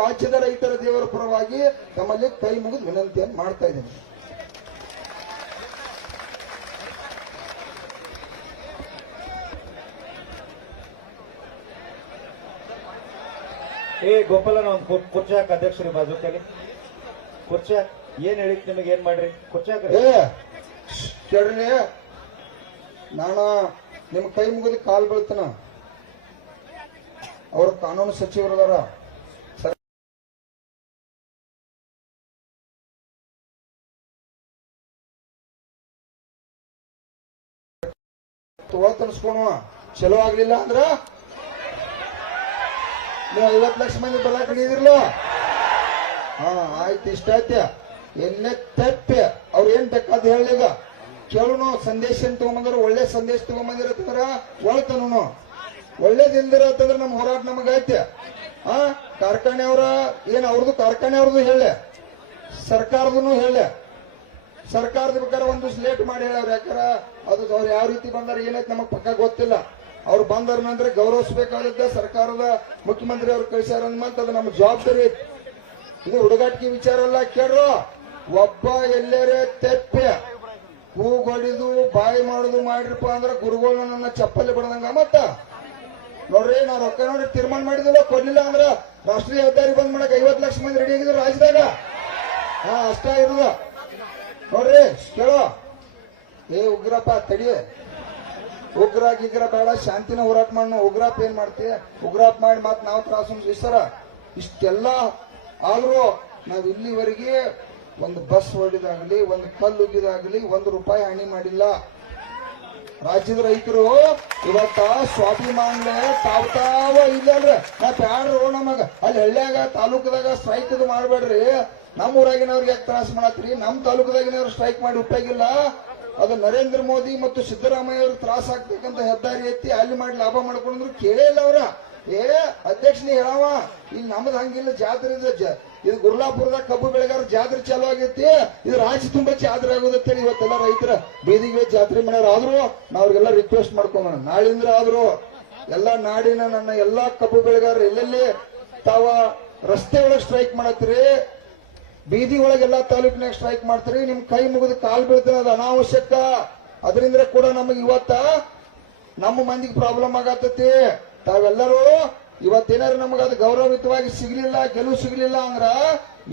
ರಾಜ್ಯದ ರೈತರ ದೇವರ ಪರವಾಗಿ ತಮ್ಮಲ್ಲಿ ಕೈ ಮುಗಿದು ವಿನಂತಿಯನ್ನು ಮಾಡ್ತಾ ಇದ್ದೇನೆ. ಗೋಪಾಲನ ಒಂದು ಕುರ್ಚಿ ಹಾಕಿ ಅಧ್ಯಕ್ಷರಿ ಬಾಜು ಕಲಿ ಕುರ್ಚಿ ಹಾಕಿ ಏನ್ ಹೇಳಿಕ್ ನಿಮಗೆ ಏನ್ ಮಾಡ್ರಿ ಕುರ್ಚಿ ಹಾಕ್ರಿ. ಕೇಳ್ರಿ, ನಾನು ನಿಮ್ ಕೈ ಮುಗಿದು ಕಾಲ್ ಬೀಳ್ತಾನ. ಅವ್ರ ಕಾನೂನು ಸಚಿವರದಾರ, ತನ್ಸ್ಕೊಣ. ಚಲೋ ಆಗ್ಲಿಲ್ಲ ಅಂದ್ರ ನೀವು 50 ಲಕ್ಷ ಮಂದಿ ಬಲ ಕಡಿದಿರ್ಲ. ಆಯ್ತು, ಇಷ್ಟ ಆಯ್ತ. ಎಲ್ಲೇ ತಪ್ಪೆ ಅವ್ರು ಏನ್ ಬೇಕಾದ ಹೇಳಿಗ ಕೇಳೋನು. ಸಂದೇಶ ತಗೊಂಬಂದ್ರ ಒಳ್ಳೆ ಸಂದೇಶ ತಗೊಂಬಂದಿರತ್ತಂದ್ರ ಒಳ್ತನು, ಒಳ್ಳೇದಿಲ್ದಿರತ್ತಂದ್ರ ನಮ್ ಹೋರಾಟ ನಮಗೈತೆ. ಕಾರ್ಖಾನೆಯವರ ಏನ್ ಅವ್ರದ್ದು ಕಾರ್ಖಾನೆ ಅವ್ರದ್ದು ಹೇಳೆ, ಸರ್ಕಾರದನು ಹೇಳೆ. ಸರ್ಕಾರದ ಬೇಕಾದ್ರೆ ಒಂದು ಲೇಟ್ ಮಾಡಿ ಹೇಳವ್ರು. ಯಾಕಾರ ಅದು ಅವ್ರು ಯಾವ ರೀತಿ ಬಂದಾರ ಏನೈತೆ ನಮಗ್ ಪಕ್ಕ ಗೊತ್ತಿಲ್ಲ. ಅವ್ರು ಬಂದಾರ ನಂತರ ಗೌರವಿಸಬೇಕಾದ ಸರ್ಕಾರದ ಮುಖ್ಯಮಂತ್ರಿ ಅವ್ರು ಕಳಿಸ್ಯಾರ ಅಂದ್ಮಂತ ಅದು ನಮ್ಮ ಜವಾಬ್ದಾರಿ ಐತಿ. ಇದು ಹುಡುಗಾಟಿಕೆ ವಿಚಾರ ಅಲ್ಲ. ಕೇಳ್ರು, ಒಬ್ಬ ಎಲ್ಲರೇ ತೆಪ್ಪೆ ಕೂಗೊಡಿದು ಬಾಯಿ ಮಾಡುದು ಮಾಡ್ರಿಪ್ಪ ಅಂದ್ರ ಗುರುಗಳು ನನ್ನ ಚಪ್ಪಲಿ ಬಿಡದಂಗ. ಮತ್ತ ನೋಡ್ರಿ, ನಾ ರೊಕ್ಕ ನೋಡಿ ತೀರ್ಮಾನ ಮಾಡಿದಿಲ್ಲ, ಕೊಡ್ಲಿಲ್ಲ ಅಂದ್ರ ರಾಷ್ಟ್ರೀಯ ಹೆದ್ದಾರಿ ಬಂದ್ ಮಾಡಕ್ 50 ಲಕ್ಷ ಮಂದಿ ರೆಡಿ ಆಗಿದ್ರು ರಾಜ್ಯದಾಗ. ಅಷ್ಟ ಇರುದ ನೋಡ್ರಿ. ಕೇಳೋ, ಉಗ್ರಪ್ಪ ತಡಿ, ಉಗ್ರ ಗಿಗ್ರ ಬೇಡ, ಶಾಂತಿನ ಹೋರಾಟ ಮಾಡೋಣ. ಉಗ್ರಾಪ್ ಏನ್ ಮಾಡ್ತೀವಿ? ಉಗ್ರಾಪ್ ಮಾಡಿ ಮತ್ ನಾವು ತ್ರಾಸ ಸರ. ಇಷ್ಟೆಲ್ಲ ಆದ್ರೂ ನಾವ್ ಇಲ್ಲಿವರೆಗೆ ಒಂದು ಬಸ್ ಹೊಡಿದಾಗ್ಲಿ, ಒಂದು ಕಲ್ಲು ಉಗಿದಾಗ್ಲಿ, ₹1 ಹಾನಿ ಮಾಡಿಲ್ಲ. ರಾಜ್ಯದ ರೈತರು ಇವತ್ತ ಸ್ವಾಭಿಮಾನ ತಾವ ಇಲ್ಲಲ್ರಿ. ನಾ ಬ್ಯಾಡ್ರು ನಮಗ ಅಲ್ಲಿ ಹಳ್ಳಿಯಾಗ ತಾಲೂಕದಾಗ ಸ್ಟ್ರೈಕ್ ಅದು ಮಾಡ್ಬೇಡ್ರಿ. ನಮ್ಮ ಊರಾಗಿನವ್ರಿಗೆ ಯಾಕೆ ತ್ರಾಸ ಮಾಡತ್ರಿ? ನಮ್ ತಾಲೂಕದಾಗಿನವ್ರು ಸ್ಟ್ರೈಕ್ ಮಾಡಿ ಉಪಯೋಗಿಲ್ಲ. ಅದು ನರೇಂದ್ರ ಮೋದಿ ಮತ್ತು ಸಿದ್ದರಾಮಯ್ಯ ಅವ್ರಿಗೆ ತ್ರಾಸ ಆಗ್ತಕ್ಕಂತ ಹೆದ್ದಾರಿ ಎತ್ತಿ ಅಲ್ಲಿ ಮಾಡಿ ಲಾಭ ಮಾಡ್ಕೊಂಡ್ರು ಕೇಳೇ ಇಲ್ಲ ಅವ್ರ. ಅಧ್ಯಕ್ಷನೇ ಹೇಳವ, ಇಲ್ಲಿ ನಮ್ದು ಹಂಗಿಲ್ಲ. ಜಾತ್ರೆ ಇದು ಗುರ್ಲಾಪುರದಾಗ ಕಬ್ಬು ಬೆಳೆಗಾರ ಜಾತ್ರೆ ಚಾಲು ಆಗೈತಿ. ಇದು ರಾಜ್ಯ ತುಂಬಾ ಜಾತ್ರೆ ಆಗೋದತ್ತೇಳಿ ಇವತ್ತೆಲ್ಲ ರೈತರ ಬೀದಿಗೆ ಜಾತ್ರೆ ಮಾಡ್ಯಾರ. ಆದ್ರೂ ನಾವ್ರಿಗೆಲ್ಲ ರಿಕ್ವೆಸ್ಟ್ ಮಾಡ್ಕೊಂಡ, ನಾಳಿಂದ್ರ ಆದ್ರೂ ಎಲ್ಲ ನಾಡಿನ ನನ್ನ ಎಲ್ಲಾ ಕಬ್ಬು ಬೆಳೆಗಾರರು ಎಲ್ಲೆಲ್ಲಿ ತಾವ ರಸ್ತೆ ಒಳಗೆ ಸ್ಟ್ರೈಕ್ ಮಾಡತ್ತೀರಿ, ಬೀದಿ ಒಳಗೆಲ್ಲಾ ತಾಲೂಕಿನಾಗ ಸ್ಟ್ರೈಕ್ ಮಾಡ್ತೀರಿ, ನಿಮ್ ಕೈ ಮುಗಿದು ಕಾಲ್ ಬೀಳ್ತಾನೆ. ಅದು ಅನಾವಶ್ಯಕ. ಅದರಿಂದ ಕೂಡ ನಮಗೆ ಇವತ್ತ ನಮ್ಮ ಮಂದಿಗೆ ಪ್ರಾಬ್ಲಮ್ ಆಗತ್ತತಿ. ತಾವೆಲ್ಲರೂ ಇವತ್ತೇನಾರು ನಮಗ ಅದು ಗೌರವಯುತವಾಗಿ ಸಿಗ್ಲಿಲ್ಲ, ಗೆಲುವು ಸಿಗ್ಲಿಲ್ಲ ಅಂದ್ರ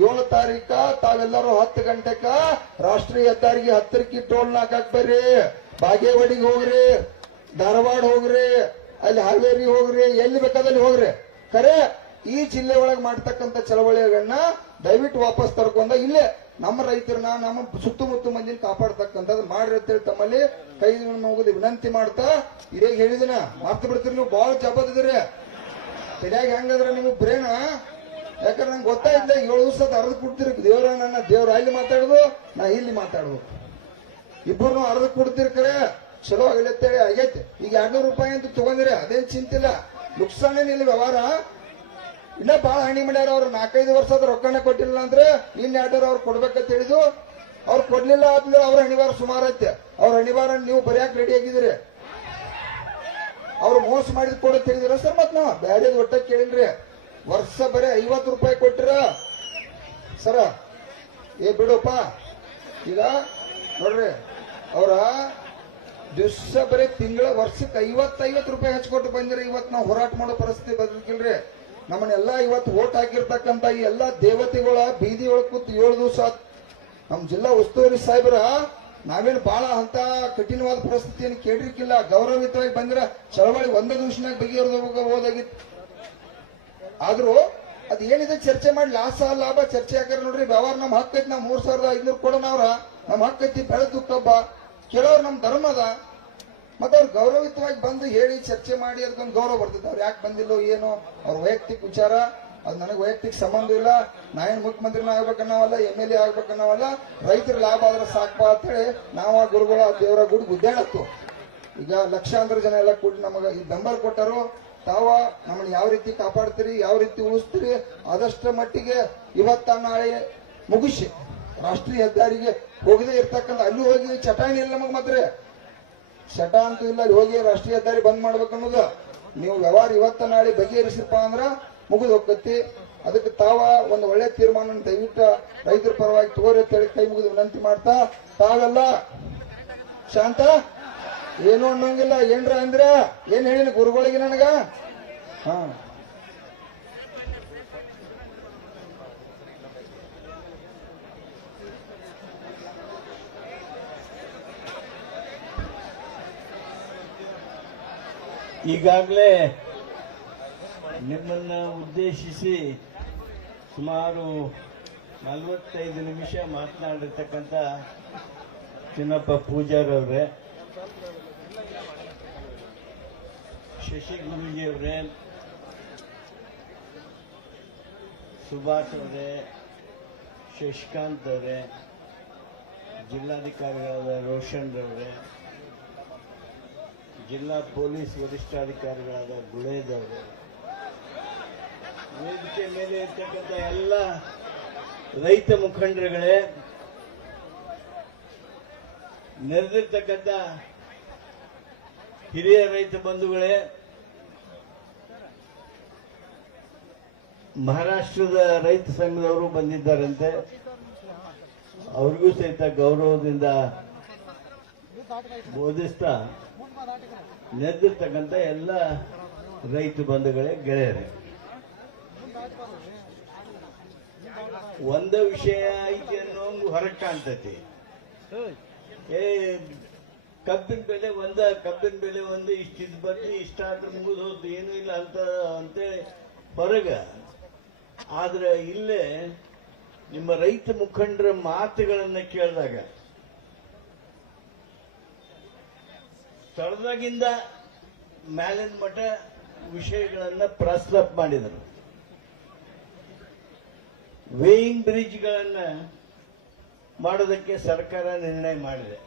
7 ತಾರೀಕ ತಾವೆಲ್ಲರೂ 10 ಗಂಟೆಕ ರಾಷ್ಟ್ರೀಯ ಹೆದ್ದಾರಿಗೆ 10ಕ್ಕೆ ಟೋಲ್ ನಾಕಕ್ ಬರ್ರಿ. ಬಾಗೇವಾಡಿಗೆ ಹೋಗ್ರಿ, ಧಾರವಾಡ ಹೋಗ್ರಿ, ಅಲ್ಲಿ ಹಾವೇರಿ ಹೋಗ್ರಿ, ಎಲ್ಲಿ ಬೇಕಾದಲ್ಲಿ ಹೋಗ್ರಿ. ಖರೆ ಈ ಜಿಲ್ಲೆ ಒಳಗೆ ಮಾಡ್ತಕ್ಕಂಥ ಚಳವಳಿಗಳನ್ನ ದಯವಿಟ್ಟು ವಾಪಸ್ ತರ್ಕೊಂಡ ಇಲ್ಲೇ ನಮ್ಮ ರೈತರನ್ನ, ನಮ್ಮ ಸುತ್ತಮುತ್ತ ಮಂದಿನ ಕಾಪಾಡ್ತಕ್ಕಂಥದ್ದು ಮಾಡ್ರಿ ಅಂತೇಳಿ ತಮ್ಮಲ್ಲಿ ಕೈ ಮುಗಿದು ವಿನಂತಿ ಮಾಡ್ತಾ ಇದೇ ಹೇಳಿದಿನ. ಮರ್ತು ಬಿಡ್ತೀರಿ ನೀವು, ಬಹಳ ಜಬದಿದ್ರಿ. ಸರಿಯಾಗಿ ಹೆಂಗಂದ್ರೆ ನಿಮಗ್ ಬ್ರೇನ, ಯಾಕಂದ್ರೆ ನಂಗೆ ಗೊತ್ತಾಯ್ತಿಲ್ಲ. 7 ದಿವಸ ಅರ್ಧ ಕೊಡ್ತಿರಿ. ದೇವ್ರ ಅಲ್ಲಿ ಮಾತಾಡುದು, ನಾ ಇಲ್ಲಿ ಮಾತಾಡುದು, ಇಬ್ಬರು ಅರ್ಧ ಕೊಡ್ತಿರ್. ಕರೆ ಚಲೋ ಆಗಲಿ ಆಗೈತೆ. ಈಗ ₹200 ಅಂತ ತಗೊಂಡಿರಿ, ಅದೇನ್ ಚಿಂತಿಲ್ಲ, ನುಕ್ಸಾನೇನಿಲ್ಲ. ವ್ಯವಹಾರ ಇನ್ನ ಬಹಳ ಹಣಿ ಮಾಡ್ಯಾರ. ಅವ್ರು 4-5 ವರ್ಷದ ರೊಕ್ಕನೇ ಕೊಟ್ಟಿಲ್ಲ ಅಂದ್ರೆ ಇನ್ 2 ಅವ್ರು ಕೊಡ್ಬೇಕಂತ ಹೇಳಿದ್ರು. ಅವ್ರು ಕೊಡ್ಲಿಲ್ಲ ಆದ್ಮೇಲೆ ಅವ್ರ ಹಣಿವಾರ ಸುಮಾರು ಐತೆ. ಅವ್ರ ಹಣಿವಾರ ನೀವು ಬರೆಯಕ್ ರೆಡಿ ಆಗಿದ್ದೀರಿ. ಅವ್ರು ಮೋಸ ಮಾಡಿದ್ ಕೊಡ ತಿಳಿದಿರ ಸರ್. ಮತ್ ನಾವ್ ಬ್ಯಾರೇದ್ ಒಟ್ಟ ಕೇಳಿಲ್ರಿ. ವರ್ಷ ಬರೀ ₹50 ಕೊಟ್ಟಿರ ಸರ. ಬಿಡುಪ್ಪ. ಈಗ ನೋಡ್ರಿ, ಅವ್ರ ದಿವಸ ಬರೀ ವರ್ಷಕ್ಕೆ ₹50 ಹಚ್ಕೊಟ್ಟು ಬಂದಿರಿ. ಇವತ್ತು ನಾವು ಹೋರಾಟ ಮಾಡೋ ಪರಿಸ್ಥಿತಿ ಬದುಕಿಲ್ರಿ. ನಮ್ಮನ್ನೆಲ್ಲ ಇವತ್ತು ಓಟ್ ಹಾಕಿರ್ತಕ್ಕಂಥ ಈ ಎಲ್ಲಾ ದೇವತೆಗಳ ಬೀದಿ ಒಳಗೆ ಕೂತು 7 ದಿವಸ ನಮ್ ಜಿಲ್ಲಾ ಉಸ್ತುವಾರಿ ಸಾಹೇಬ್ರ ನಾವೇನು ಬಹಳ ಅಂತ ಕಠಿಣವಾದ ಪರಿಸ್ಥಿತಿಯನ್ನು ಕೇಳಿರ್ಕಿಲ್ಲ. ಗೌರವಯುತವಾಗಿ ಬಂದಿರ ಚಳವಳಿ 1 ದಿವಸನಾಗ ಬಗೆಹರಿದೋದಾಗಿತ್ತು. ಆದ್ರೂ ಅದ್ ಏನಿದೆ ಚರ್ಚೆ ಮಾಡಿ ಲಾಭ ಚರ್ಚೆ ಹಾಕಾರ ನೋಡ್ರಿ. ವ್ಯವಹಾರ ನಮ್ ಹಕ್ಕೈತಿ. ನಾವು 3500 ಕೊಡೋನವ್ರ ನಮ್ ಹಕ್ಕೈತಿ. ಬೆಳೆದು ಕಬ್ಬ ಕೇಳೋರು ನಮ್ ಧರ್ಮ ಅದ. ಮತ್ತೆ ಅವ್ರು ಗೌರವಯುತವಾಗಿ ಬಂದು ಹೇಳಿ ಚರ್ಚೆ ಮಾಡಿ ಅದಕ್ಕೊಂದು ಗೌರವ ಬರ್ತದೆ. ಅವ್ರು ಯಾಕೆ ಬಂದಿಲ್ಲೋ ಏನೋ ಅವ್ರ ವೈಯಕ್ತಿಕ ವಿಚಾರ. ಅದು ನನಗೆ ವೈಯಕ್ತಿಕ ಸಂಬಂಧ ಇಲ್ಲ. ನಾವೇನು ಮುಖ್ಯಮಂತ್ರಿನ ಆಗ್ಬೇಕನ್ನವಲ್ಲ, MLA ಆಗ್ಬೇಕನ್ನವಲ್ಲ. ರೈತರ ಲಾಭ ಆದ್ರೆ ಸಾಕಪ್ಪ ಅಂತೇಳಿ ನಾವ ಗುರುಗಳ ದೇವರ ಗುಡಿ ಗುದ್ದಾಡತ್ತು. ಈಗ ಲಕ್ಷಾಂತರ ಜನ ಎಲ್ಲ ಕೂಡಿ ನಮಗ ಈ ಬೆಂಬಲ ಕೊಟ್ಟರು. ತಾವ ನಮ್ಮನ್ನ ಯಾವ ರೀತಿ ಕಾಪಾಡ್ತೀರಿ, ಯಾವ ರೀತಿ ಉಳಿಸ್ತೀರಿ, ಆದಷ್ಟು ಮಟ್ಟಿಗೆ ಇವತ್ತ ನಾಳೆ ಮುಗಿಸಿ ರಾಷ್ಟ್ರೀಯ ಹೆದ್ದಾರಿಗೆ ಹೋಗದೆ ಇರ್ತಕ್ಕಂಥ ಅಲ್ಲಿ ಹೋಗಿ ಚಟಾಣಿ ಇಲ್ಲ ನಮಗ್ ಮಾತ್ರ ಚಟ ಅಂತೂ ಇಲ್ಲ. ಅಲ್ಲಿ ಹೋಗಿ ರಾಷ್ಟ್ರೀಯ ಹೆದ್ದಾರಿ ಬಂದ್ ಮಾಡ್ಬೇಕನ್ನೋದು. ನೀವು ವ್ಯವಹಾರ ಇವತ್ತ ನಾಳೆ ಬಗೆಹರಿಸಿಪ್ಪ ಅಂದ್ರ ಮುಗಿದು ಹೋಗ್ತತಿ. ಅದಕ್ಕೆ ತಾವ ಒಂದು ಒಳ್ಳೆ ತೀರ್ಮಾನ ದಯವಿಟ್ಟು ರೈತರ ಪರವಾಗಿ ತಗೋರಿ ಅಂತ ಹೇಳಿ ಕೈ ಮುಗಿದು ವಿನಂತಿ ಮಾಡ್ತಾ ತಾವೆಲ್ಲ ಶಾಂತ ಏನು ಅನ್ನೋಂಗಿಲ್ಲ ಏನ್ರ ಅಂದ್ರ ಏನ್ ಹೇಳಿನ ಗುರುಗಳಿಗೆ ನನಗ ಹಾ ಈಗಾಗಲೇ ನಿಮ್ಮನ್ನ ಉದ್ದೇಶಿಸಿ ಸುಮಾರು 45 ನಿಮಿಷ ಮಾತನಾಡಿರ್ತಕ್ಕಂಥ ಚಿನ್ನಪ್ಪ ಪೂಜಾರವ್ರೆ, ಶಶಿ ಗುರೂಜಿಯವರೇ, ಸುಭಾಷ್ ಅವರೇ, ಶಶಿಕಾಂತ್ ಅವರೇ, ಜಿಲ್ಲಾಧಿಕಾರಿಗಳಾದ ರೋಷನ್ ರವರೇ, ಜಿಲ್ಲಾ ಪೊಲೀಸ್ ವರಿಷ್ಠಾಧಿಕಾರಿಗಳಾದ ಗುಳೇದವರು, ವೇದಿಕೆ ಮೇಲೆ ಇರ್ತಕ್ಕಂಥ ಎಲ್ಲ ರೈತ ಮುಖಂಡರುಗಳೇ, ನೆರೆದಿರ್ತಕ್ಕಂಥ ಹಿರಿಯ ರೈತ ಬಂಧುಗಳೇ, ಮಹಾರಾಷ್ಟ್ರದ ರೈತ ಸಂಘದವರು ಬಂದಿದ್ದಾರಂತೆ, ಅವ್ರಿಗೂ ಸಹಿತ ಗೌರವದಿಂದ ಬೋಧಿಸ್ತಾ ನೆರೆದಿರ್ತಕ್ಕಂಥ ಎಲ್ಲ ರೈತ ಬಂಧುಗಳೇ, ಗೆಳೆಯರೇ, ಒಂದ ವಿಷಯ ಐತಿ ಅನ್ನೋಂಗ್ ಹೊರಗೆ ಕಾಣ್ತೈತಿ. ಕಬ್ಬಿನ ಬೆಲೆ ಒಂದು ಇಷ್ಟಿದ್ ಬರ್ಲಿ, ಇಷ್ಟ ಆದ್ರೆ ಮುಗಿದು ಹೋದ್ದು, ಏನೂ ಇಲ್ಲ ಅಂತೇಳಿ ಹೊರಗ. ಆದ್ರೆ ಇಲ್ಲೇ ನಿಮ್ಮ ರೈತ ಮುಖಂಡರ ಮಾತುಗಳನ್ನ ಕೇಳಿದಾಗ ಸ್ಥಳದಾಗಿಂದ ಮ್ಯಾಲಿನ ಮಠ ವಿಷಯಗಳನ್ನ ಪ್ರಸ್ತಾಪ ಮಾಡಿದರು. ವೇಯಿಂಗ್ ಬ್ರಿಡ್ಜ್ಗಳನ್ನ ಮಾಡೋದಕ್ಕೆ ಸರ್ಕಾರ ನಿರ್ಣಯ ಮಾಡಿದೆ.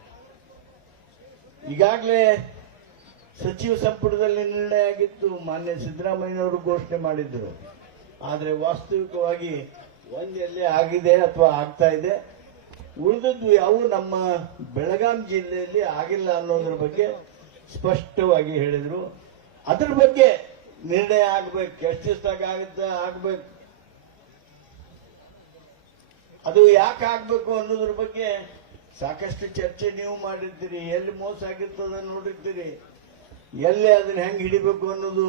ಈಗಾಗಲೇ ಸಚಿವ ಸಂಪುಟದಲ್ಲಿ ನಿರ್ಣಯ ಆಗಿತ್ತು, ಮಾನ್ಯ ಸಿದ್ದರಾಮಯ್ಯನವರು ಘೋಷಣೆ ಮಾಡಿದ್ರು. ಆದರೆ ವಾಸ್ತವಿಕವಾಗಿ ಒಂದೆಲ್ಲೇ ಆಗಿದೆ ಅಥವಾ ಆಗ್ತಾ ಇದೆ, ಉಳಿದದ್ದು ಯಾವ ನಮ್ಮ ಬೆಳಗಾಂ ಜಿಲ್ಲೆಯಲ್ಲಿ ಆಗಿಲ್ಲ ಅನ್ನೋದ್ರ ಬಗ್ಗೆ ಸ್ಪಷ್ಟವಾಗಿ ಹೇಳಿದ್ರು. ಅದ್ರ ಬಗ್ಗೆ ನಿರ್ಣಯ ಆಗ್ಬೇಕು, ಎಷ್ಟು ದಿವಸದಾಗ ಆಗ್ಬೇಕು, ಅದು ಯಾಕೆ ಆಗ್ಬೇಕು ಅನ್ನೋದ್ರ ಬಗ್ಗೆ ಸಾಕಷ್ಟು ಚರ್ಚೆ ನೀವು ಮಾಡಿರ್ತೀರಿ. ಎಲ್ಲಿ ಮೋಸ ಆಗಿರ್ತದ ನೋಡಿರ್ತೀರಿ, ಎಲ್ಲಿ ಅದನ್ನ ಹೆಂಗ್ ಹಿಡಿಬೇಕು ಅನ್ನೋದು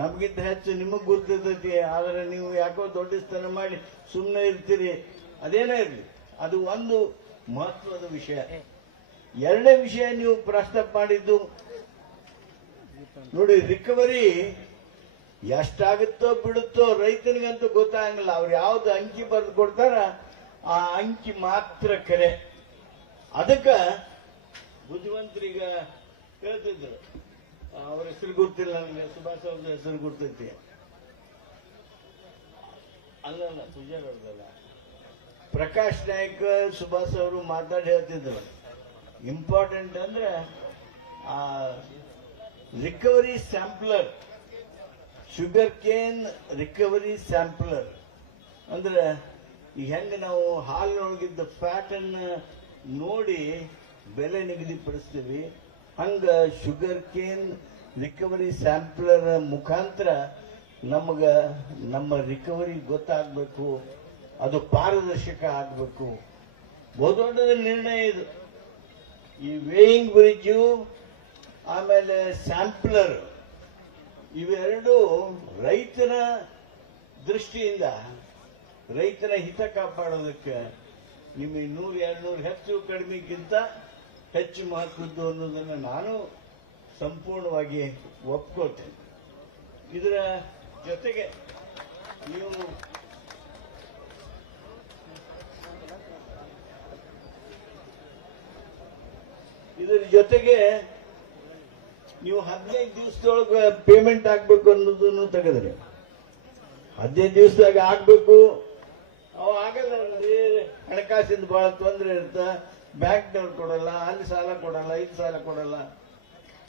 ನಮ್ಗಿಂತ ಹೆಚ್ಚು ನಿಮಗ್ ಗೊತ್ತಿರ್ತೈತಿ. ಆದ್ರೆ ನೀವು ಯಾಕೋ ದೊಡ್ಡ ಸ್ಥಾನ ಮಾಡಿ ಸುಮ್ಮನೆ ಇರ್ತೀರಿ. ಅದೇನೇ ಇರಲಿ, ಅದು ಒಂದು ಮಹತ್ವದ ವಿಷಯ. ಎರಡನೇ ವಿಷಯ ನೀವು ಪ್ರಸ್ತಾಪ ಮಾಡಿದ್ದು ನೋಡಿ, ರಿಕವರಿ ಎಷ್ಟಾಗುತ್ತೋ ಬಿಡುತ್ತೋ ರೈತನಿಗಂತೂ ಗೊತ್ತಾಗಂಗಿಲ್ಲ. ಅವ್ರು ಯಾವ್ದು ಅಂಕಿ ಬರೆದು ಕೊಡ್ತಾರ ಆ ಅಂಕಿ ಮಾತ್ರ ಕರೆ. ಅದಕ್ಕ ಬುದ್ಧಿವಂತರೀಗ ಹೇಳ್ತಿದ್ರು, ಅವ್ರ ಹೆಸರು ಗೊತ್ತಿಲ್ಲ ನನಗೆ, ಸುಭಾಷ್ ಅವ್ರ ಹೆಸರು ಗೊತ್ತೈತಿ, ಅಲ್ಲಲ್ಲ ಪೂಜಾರ್ ಅವ್ರದಲ್ಲ, ಪ್ರಕಾಶ್ ನಾಯ್ಕ ಸುಭಾಷ್ ಅವರು ಮಾತಾಡಿ ಹೇಳ್ತಿದ್ರು, ಇಂಪಾರ್ಟೆಂಟ್ ಅಂದ್ರೆ ಆ recovery sampler, sugar cane recovery sampler ಅಂದ್ರೆ ಈಗ ಹೆಂಗ ನಾವು ಹಾಲಿನೊಳಗಿದ್ದ ಫ್ಯಾಟ್ ಅನ್ನ ನೋಡಿ ಬೆಲೆ ನಿಗದಿಪಡಿಸ್ತೀವಿ, ಹಂಗ ಶುಗರ್ ಕೇನ್ ರಿಕವರಿ ಸ್ಯಾಂಪ್ಲರ್ ಮುಖಾಂತರ ನಮಗ ನಮ್ಮ ರಿಕವರಿ ಗೊತ್ತಾಗಬೇಕು, ಅದು ಪಾರದರ್ಶಕ ಆಗಬೇಕು. ಬಹುದೊಡ್ಡದ ನಿರ್ಣಯ ಇದು. ಈ ವೇಯಿಂಗ್ ಬ್ರಿಡ್ಜು ಆಮೇಲೆ ಸ್ಯಾಂಪ್ಲರ್ ಇವೆರಡು ರೈತನ ದೃಷ್ಟಿಯಿಂದ ರೈತನ ಹಿತ ಕಾಪಾಡೋದಕ್ಕೆ ನಿಮಗೆ 100-200 ಹೆಚ್ಚು ಕಡಿಮೆಗಿಂತ ಹೆಚ್ಚು ಮಹತ್ವದ್ದು ಅನ್ನೋದನ್ನು ನಾನು ಸಂಪೂರ್ಣವಾಗಿ ಒಪ್ಕೋತೇನೆ. ಇದರ ಜೊತೆಗೆ ನೀವು ನೀವು 15 ದಿವಸದೊಳಗೆ ಪೇಮೆಂಟ್ ಆಗ್ಬೇಕು ಅನ್ನೋದನ್ನು ತೆಗೆದ್ರಿ. 15 ದಿವಸದಾಗ ಆಗ್ಬೇಕು, ಅವು ಆಗಲ್ಲ. ಹಣಕಾಸಿಂದ ಬಹಳ ತೊಂದರೆ ಇರುತ್ತೆ, ಬ್ಯಾಂಕ್ನವ್ರು ಕೊಡಲ್ಲ, ಅಲ್ಲಿ ಸಾಲ ಕೊಡಲ್ಲ, ಇಲ್ಲಿ ಸಾಲ ಕೊಡಲ್ಲ.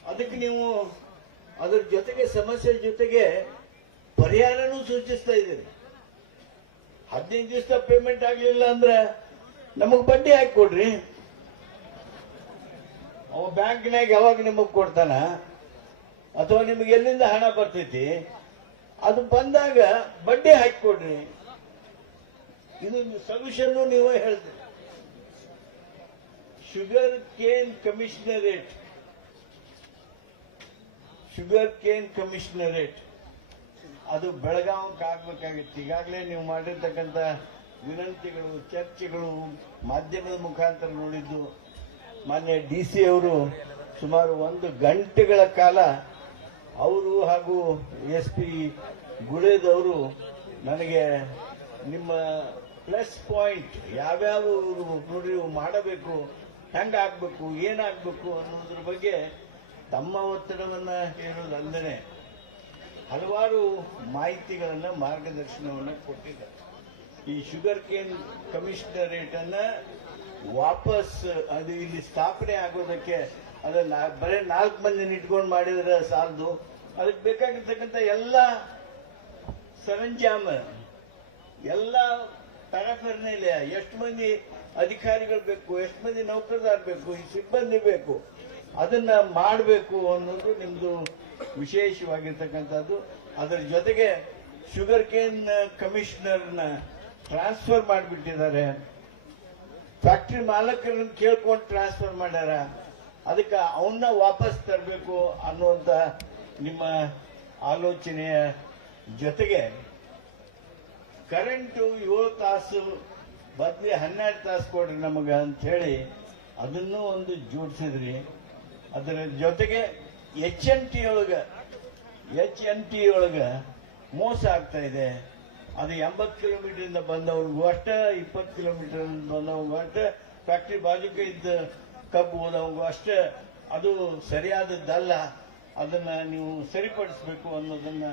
ಅದಕ್ಕೆ ನೀವು ಅದ್ರ ಜೊತೆಗೆ ಸಮಸ್ಯೆ ಜೊತೆಗೆ ಪರಿಹಾರನೂ ಸೂಚಿಸ್ತಾ ಇದ್ದೀರಿ. 15 ದಿವಸ ಪೇಮೆಂಟ್ ಆಗ್ಲಿಲ್ಲ ಅಂದ್ರೆ ನಮಗ್ ಬಡ್ಡಿ ಹಾಕಿ ಕೊಡ್ರಿ. ಅವ ಬ್ಯಾಂಕ್ನಾಗ ಯಾವಾಗ ನಿಮಗ್ ಕೊಡ್ತಾನ ಅಥವಾ ನಿಮಗೆ ಎಲ್ಲಿಂದ ಹಣ ಬರ್ತೈತಿ, ಅದು ಬಂದಾಗ ಬಡ್ಡಿ ಹಾಕಿ ಕೊಡ್ರಿ. ಇದೊಂದು ಸೊಲ್ಯೂಷನ್ ನೀವೇ ಹೇಳ್ತೀರಿ. ಶುಗರ್ ಕೇನ್ ಕಮಿಷನರೇಟ್ ಅದು ಬೆಳಗಾವಕ್ಕೆ ಆಗ್ಬೇಕಾಗಿತ್ತು. ಈಗಾಗಲೇ ನೀವು ಮಾಡಿರ್ತಕ್ಕಂಥ ವಿನಂತಿಗಳು, ಚರ್ಚೆಗಳು ಮಾಧ್ಯಮದ ಮುಖಾಂತರ ನೋಡಿದ್ದು. ಮಾನ್ಯ DC ಅವರು ಸುಮಾರು 1 ಗಂಟೆಗಳ ಕಾಲ ಅವರು ಹಾಗೂ SP ಗುಳೇದವರು ನನಗೆ ನಿಮ್ಮ ಪ್ಲಸ್ ಪಾಯಿಂಟ್ ಯಾವ್ಯಾವ ನೋಡಿ ಮಾಡಬೇಕು, ಹೆಂಗಾಗಬೇಕು, ಏನಾಗಬೇಕು ಅನ್ನೋದ್ರ ಬಗ್ಗೆ ತಮ್ಮ ಒತ್ತಡವನ್ನ ಹೇಳೋದಲ್ಲದೆ ಹಲವಾರು ಮಾಹಿತಿಗಳನ್ನ, ಮಾರ್ಗದರ್ಶನವನ್ನ ಕೊಟ್ಟಿದ್ದಾರೆ. ಈ ಶುಗರ್ ಕೇನ್ ಕಮಿಷನರೇಟ್ ಅನ್ನ ವಾಪಸ್ ಅದು ಇಲ್ಲಿ ಸ್ಥಾಪನೆ ಆಗೋದಕ್ಕೆ ಅದನ್ನ ಬರೀ 4 ಮಂದಿನ ಇಟ್ಕೊಂಡು ಮಾಡಿದ್ರೆ ಸಾಲದು. ಅದಕ್ಕೆ ಬೇಕಾಗಿರ್ತಕ್ಕಂಥ ಎಲ್ಲ ಸರಂಜಾಮ, ಎಲ್ಲ ಪ್ಯಾರಾಫರ್ನೇಲಿಯಾ, ಎಷ್ಟು ಮಂದಿ ಅಧಿಕಾರಿಗಳು ಬೇಕು, ಎಷ್ಟು ಮಂದಿ ನೌಕರದಾರ ಬೇಕು, ಈ ಸಿಬ್ಬಂದಿ ಬೇಕು, ಅದನ್ನ ಮಾಡಬೇಕು ಅನ್ನೋದು ನಿಮ್ದು ವಿಶೇಷವಾಗಿರ್ತಕ್ಕಂಥದ್ದು. ಅದರ ಜೊತೆಗೆ ಶುಗರ್ ಕೇನ್ ಕಮಿಷನರ್ನ ಟ್ರಾನ್ಸ್ಫರ್ ಮಾಡಿಬಿಟ್ಟಿದ್ದಾರೆ. ಫ್ಯಾಕ್ಟರಿ ಮಾಲಕರನ್ನ ಕೇಳ್ಕೊಂಡು ಟ್ರಾನ್ಸ್ಫರ್ ಮಾಡ್ಯಾರ. ಅದಕ್ಕೆ ಅವನ್ನ ವಾಪಸ್ ತರಬೇಕು ಅನ್ನುವಂತ ನಿಮ್ಮ ಆಲೋಚನೆಯ ಜೊತೆಗೆ ಕರೆಂಟು 7 ತಾಸು ಬದಲಿ 12 ತಾಸು ಕೊಡ್ರಿ ನಮಗ ಅಂತ ಹೇಳಿ ಅದನ್ನೂ ಒಂದು ಜೋಡಿಸಿದ್ರಿ. ಅದರ ಜೊತೆಗೆ HNT ಒಳಗ ಮೋಸ ಆಗ್ತಾ ಇದೆ. ಅದು 80 ಕಿಲೋಮೀಟರ್ ಬಂದವ್ರಿಗೂ ಅಷ್ಟ, 20 ಕಿಲೋಮೀಟರ್ ಬಂದವ್ರಿಗೂ ಅಷ್ಟ, ಫ್ಯಾಕ್ಟರಿ ಬಾಜುಕ ಇದ್ದ ಕಬ್ಬು ಹೋದವ್ರಿಗೂ ಅಷ್ಟೇ. ಅದು ಸರಿಯಾದದ್ದಲ್ಲ. ಅದನ್ನ ನೀವು ಸರಿಪಡಿಸಬೇಕು ಅನ್ನೋದನ್ನ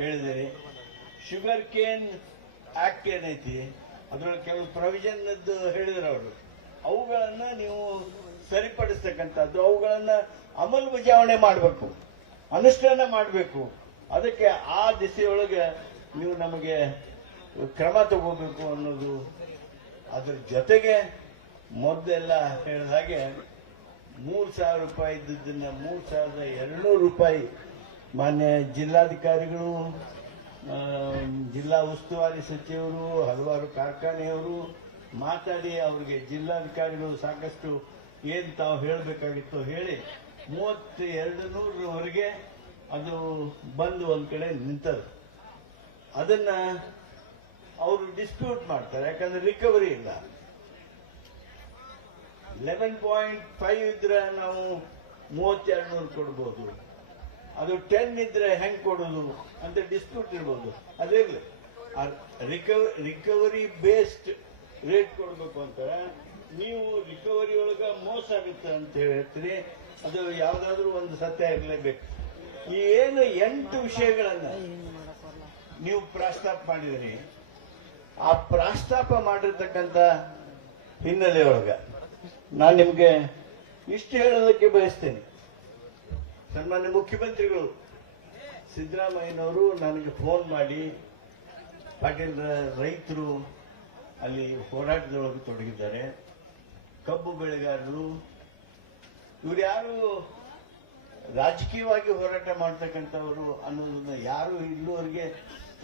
ಹೇಳಿದಿರಿ. ಶುಗರ್ ಕೇನ್ ಆಕ್ಟ್ ಏನೈತಿ ಅದ್ರೊಳಗೆ ಕೆಲವು ಪ್ರೊವಿಷನ್ ಹೇಳಿದ್ರು ಅವರು. ಅವುಗಳನ್ನ ನೀವು ಸರಿಪಡಿಸ್ತಕ್ಕಂಥದ್ದು, ಅವುಗಳನ್ನ ಅಮಲ್ಬಜಾವಣೆ ಮಾಡಬೇಕು, ಅನುಷ್ಠಾನ ಮಾಡಬೇಕು. ಅದಕ್ಕೆ ಆ ದಿಸೆಯೊಳಗೆ ನೀವು ನಮಗೆ ಕ್ರಮ ತಗೋಬೇಕು ಅನ್ನೋದು. ಅದ್ರ ಜೊತೆಗೆ ಮೊದಲೆಲ್ಲ ಹೇಳಿದ ಹಾಗೆ 3,000 ರೂಪಾಯಿ ಇದ್ದದನ್ನ 3,200 ರೂಪಾಯಿ ಮಾನ್ಯ ಜಿಲ್ಲಾಧಿಕಾರಿಗಳು, ಜಿಲ್ಲಾ ಉಸ್ತುವಾರಿ ಸಚಿವರು, ಹಲವಾರು ಕಾರ್ಖಾನೆಯವರು ಮಾತಾಡಿ ಅವರಿಗೆ ಜಿಲ್ಲಾಧಿಕಾರಿಗಳು ಸಾಕಷ್ಟು ಏನ್ ತಾವು ಹೇಳಬೇಕಾಗಿತ್ತು ಹೇಳಿ 3,200ವರೆಗೆ ಅದು ಬಂದು ಒಂದ್ ಕಡೆ ನಿಂತದು. ಅದನ್ನ ಅವರು ಡಿಸ್ಪ್ಯೂಟ್ ಮಾಡ್ತಾರೆ, ಯಾಕಂದ್ರೆ ರಿಕವರಿ ಇಲ್ಲ. 11.5 ಇದ್ರೆ ನಾವು 3,200 ಕೊಡ್ಬೋದು, ಅದು 10 ಇದ್ರೆ ಹೆಂಗ್ ಕೊಡೋದು ಅಂತ ಡಿಸ್ಪ್ಯೂಟ್ ಇರ್ಬೋದು. ಅದಿರ್ಲಿ, ರಿಕವರಿ ಬೇಸ್ಡ್ ರೇಟ್ ಕೊಡ್ಬೇಕು ಅಂತಾರೆ. ನೀವು ರಿಕವರಿ ಒಳಗ ಮೋಸ ಆಗುತ್ತೆ ಅಂತ ಹೇಳ್ತೀರಿ. ಅದು ಯಾವ್ದಾದ್ರು ಒಂದು ಸತ್ಯ ಇರಲೇಬೇಕು. ಈ ಏನು 8 ವಿಷಯಗಳನ್ನ ನೀವು ಪ್ರಸ್ತಾಪ ಮಾಡಿದ್ರಿ, ಆ ಪ್ರಸ್ತಾಪ ಮಾಡಿರ್ತಕ್ಕಂಥ ಹಿನ್ನೆಲೆಯೊಳಗ ನಾನು ನಿಮ್ಗೆ ಇಷ್ಟು ಹೇಳೋದಕ್ಕೆ ಬಯಸ್ತೇನೆ. ಸನ್ಮಾನ್ಯ ಮುಖ್ಯಮಂತ್ರಿಗಳು ಸಿದ್ದರಾಮಯ್ಯನವರು ನನಗೆ ಫೋನ್ ಮಾಡಿ, ಪಾಟೀಲ್ ರೈತರು ಅಲ್ಲಿ ಹೋರಾಟದೊಳಗೆ ತೊಡಗಿದ್ದಾರೆ, ಕಬ್ಬು ಬೆಳೆಗಾರರು, ಇವ್ರು ಯಾರು ರಾಜಕೀಯವಾಗಿ ಹೋರಾಟ ಮಾಡ್ತಕ್ಕಂಥವ್ರು ಅನ್ನೋದನ್ನ ಯಾರು ಇಲ್ಲಿವರೆಗೆ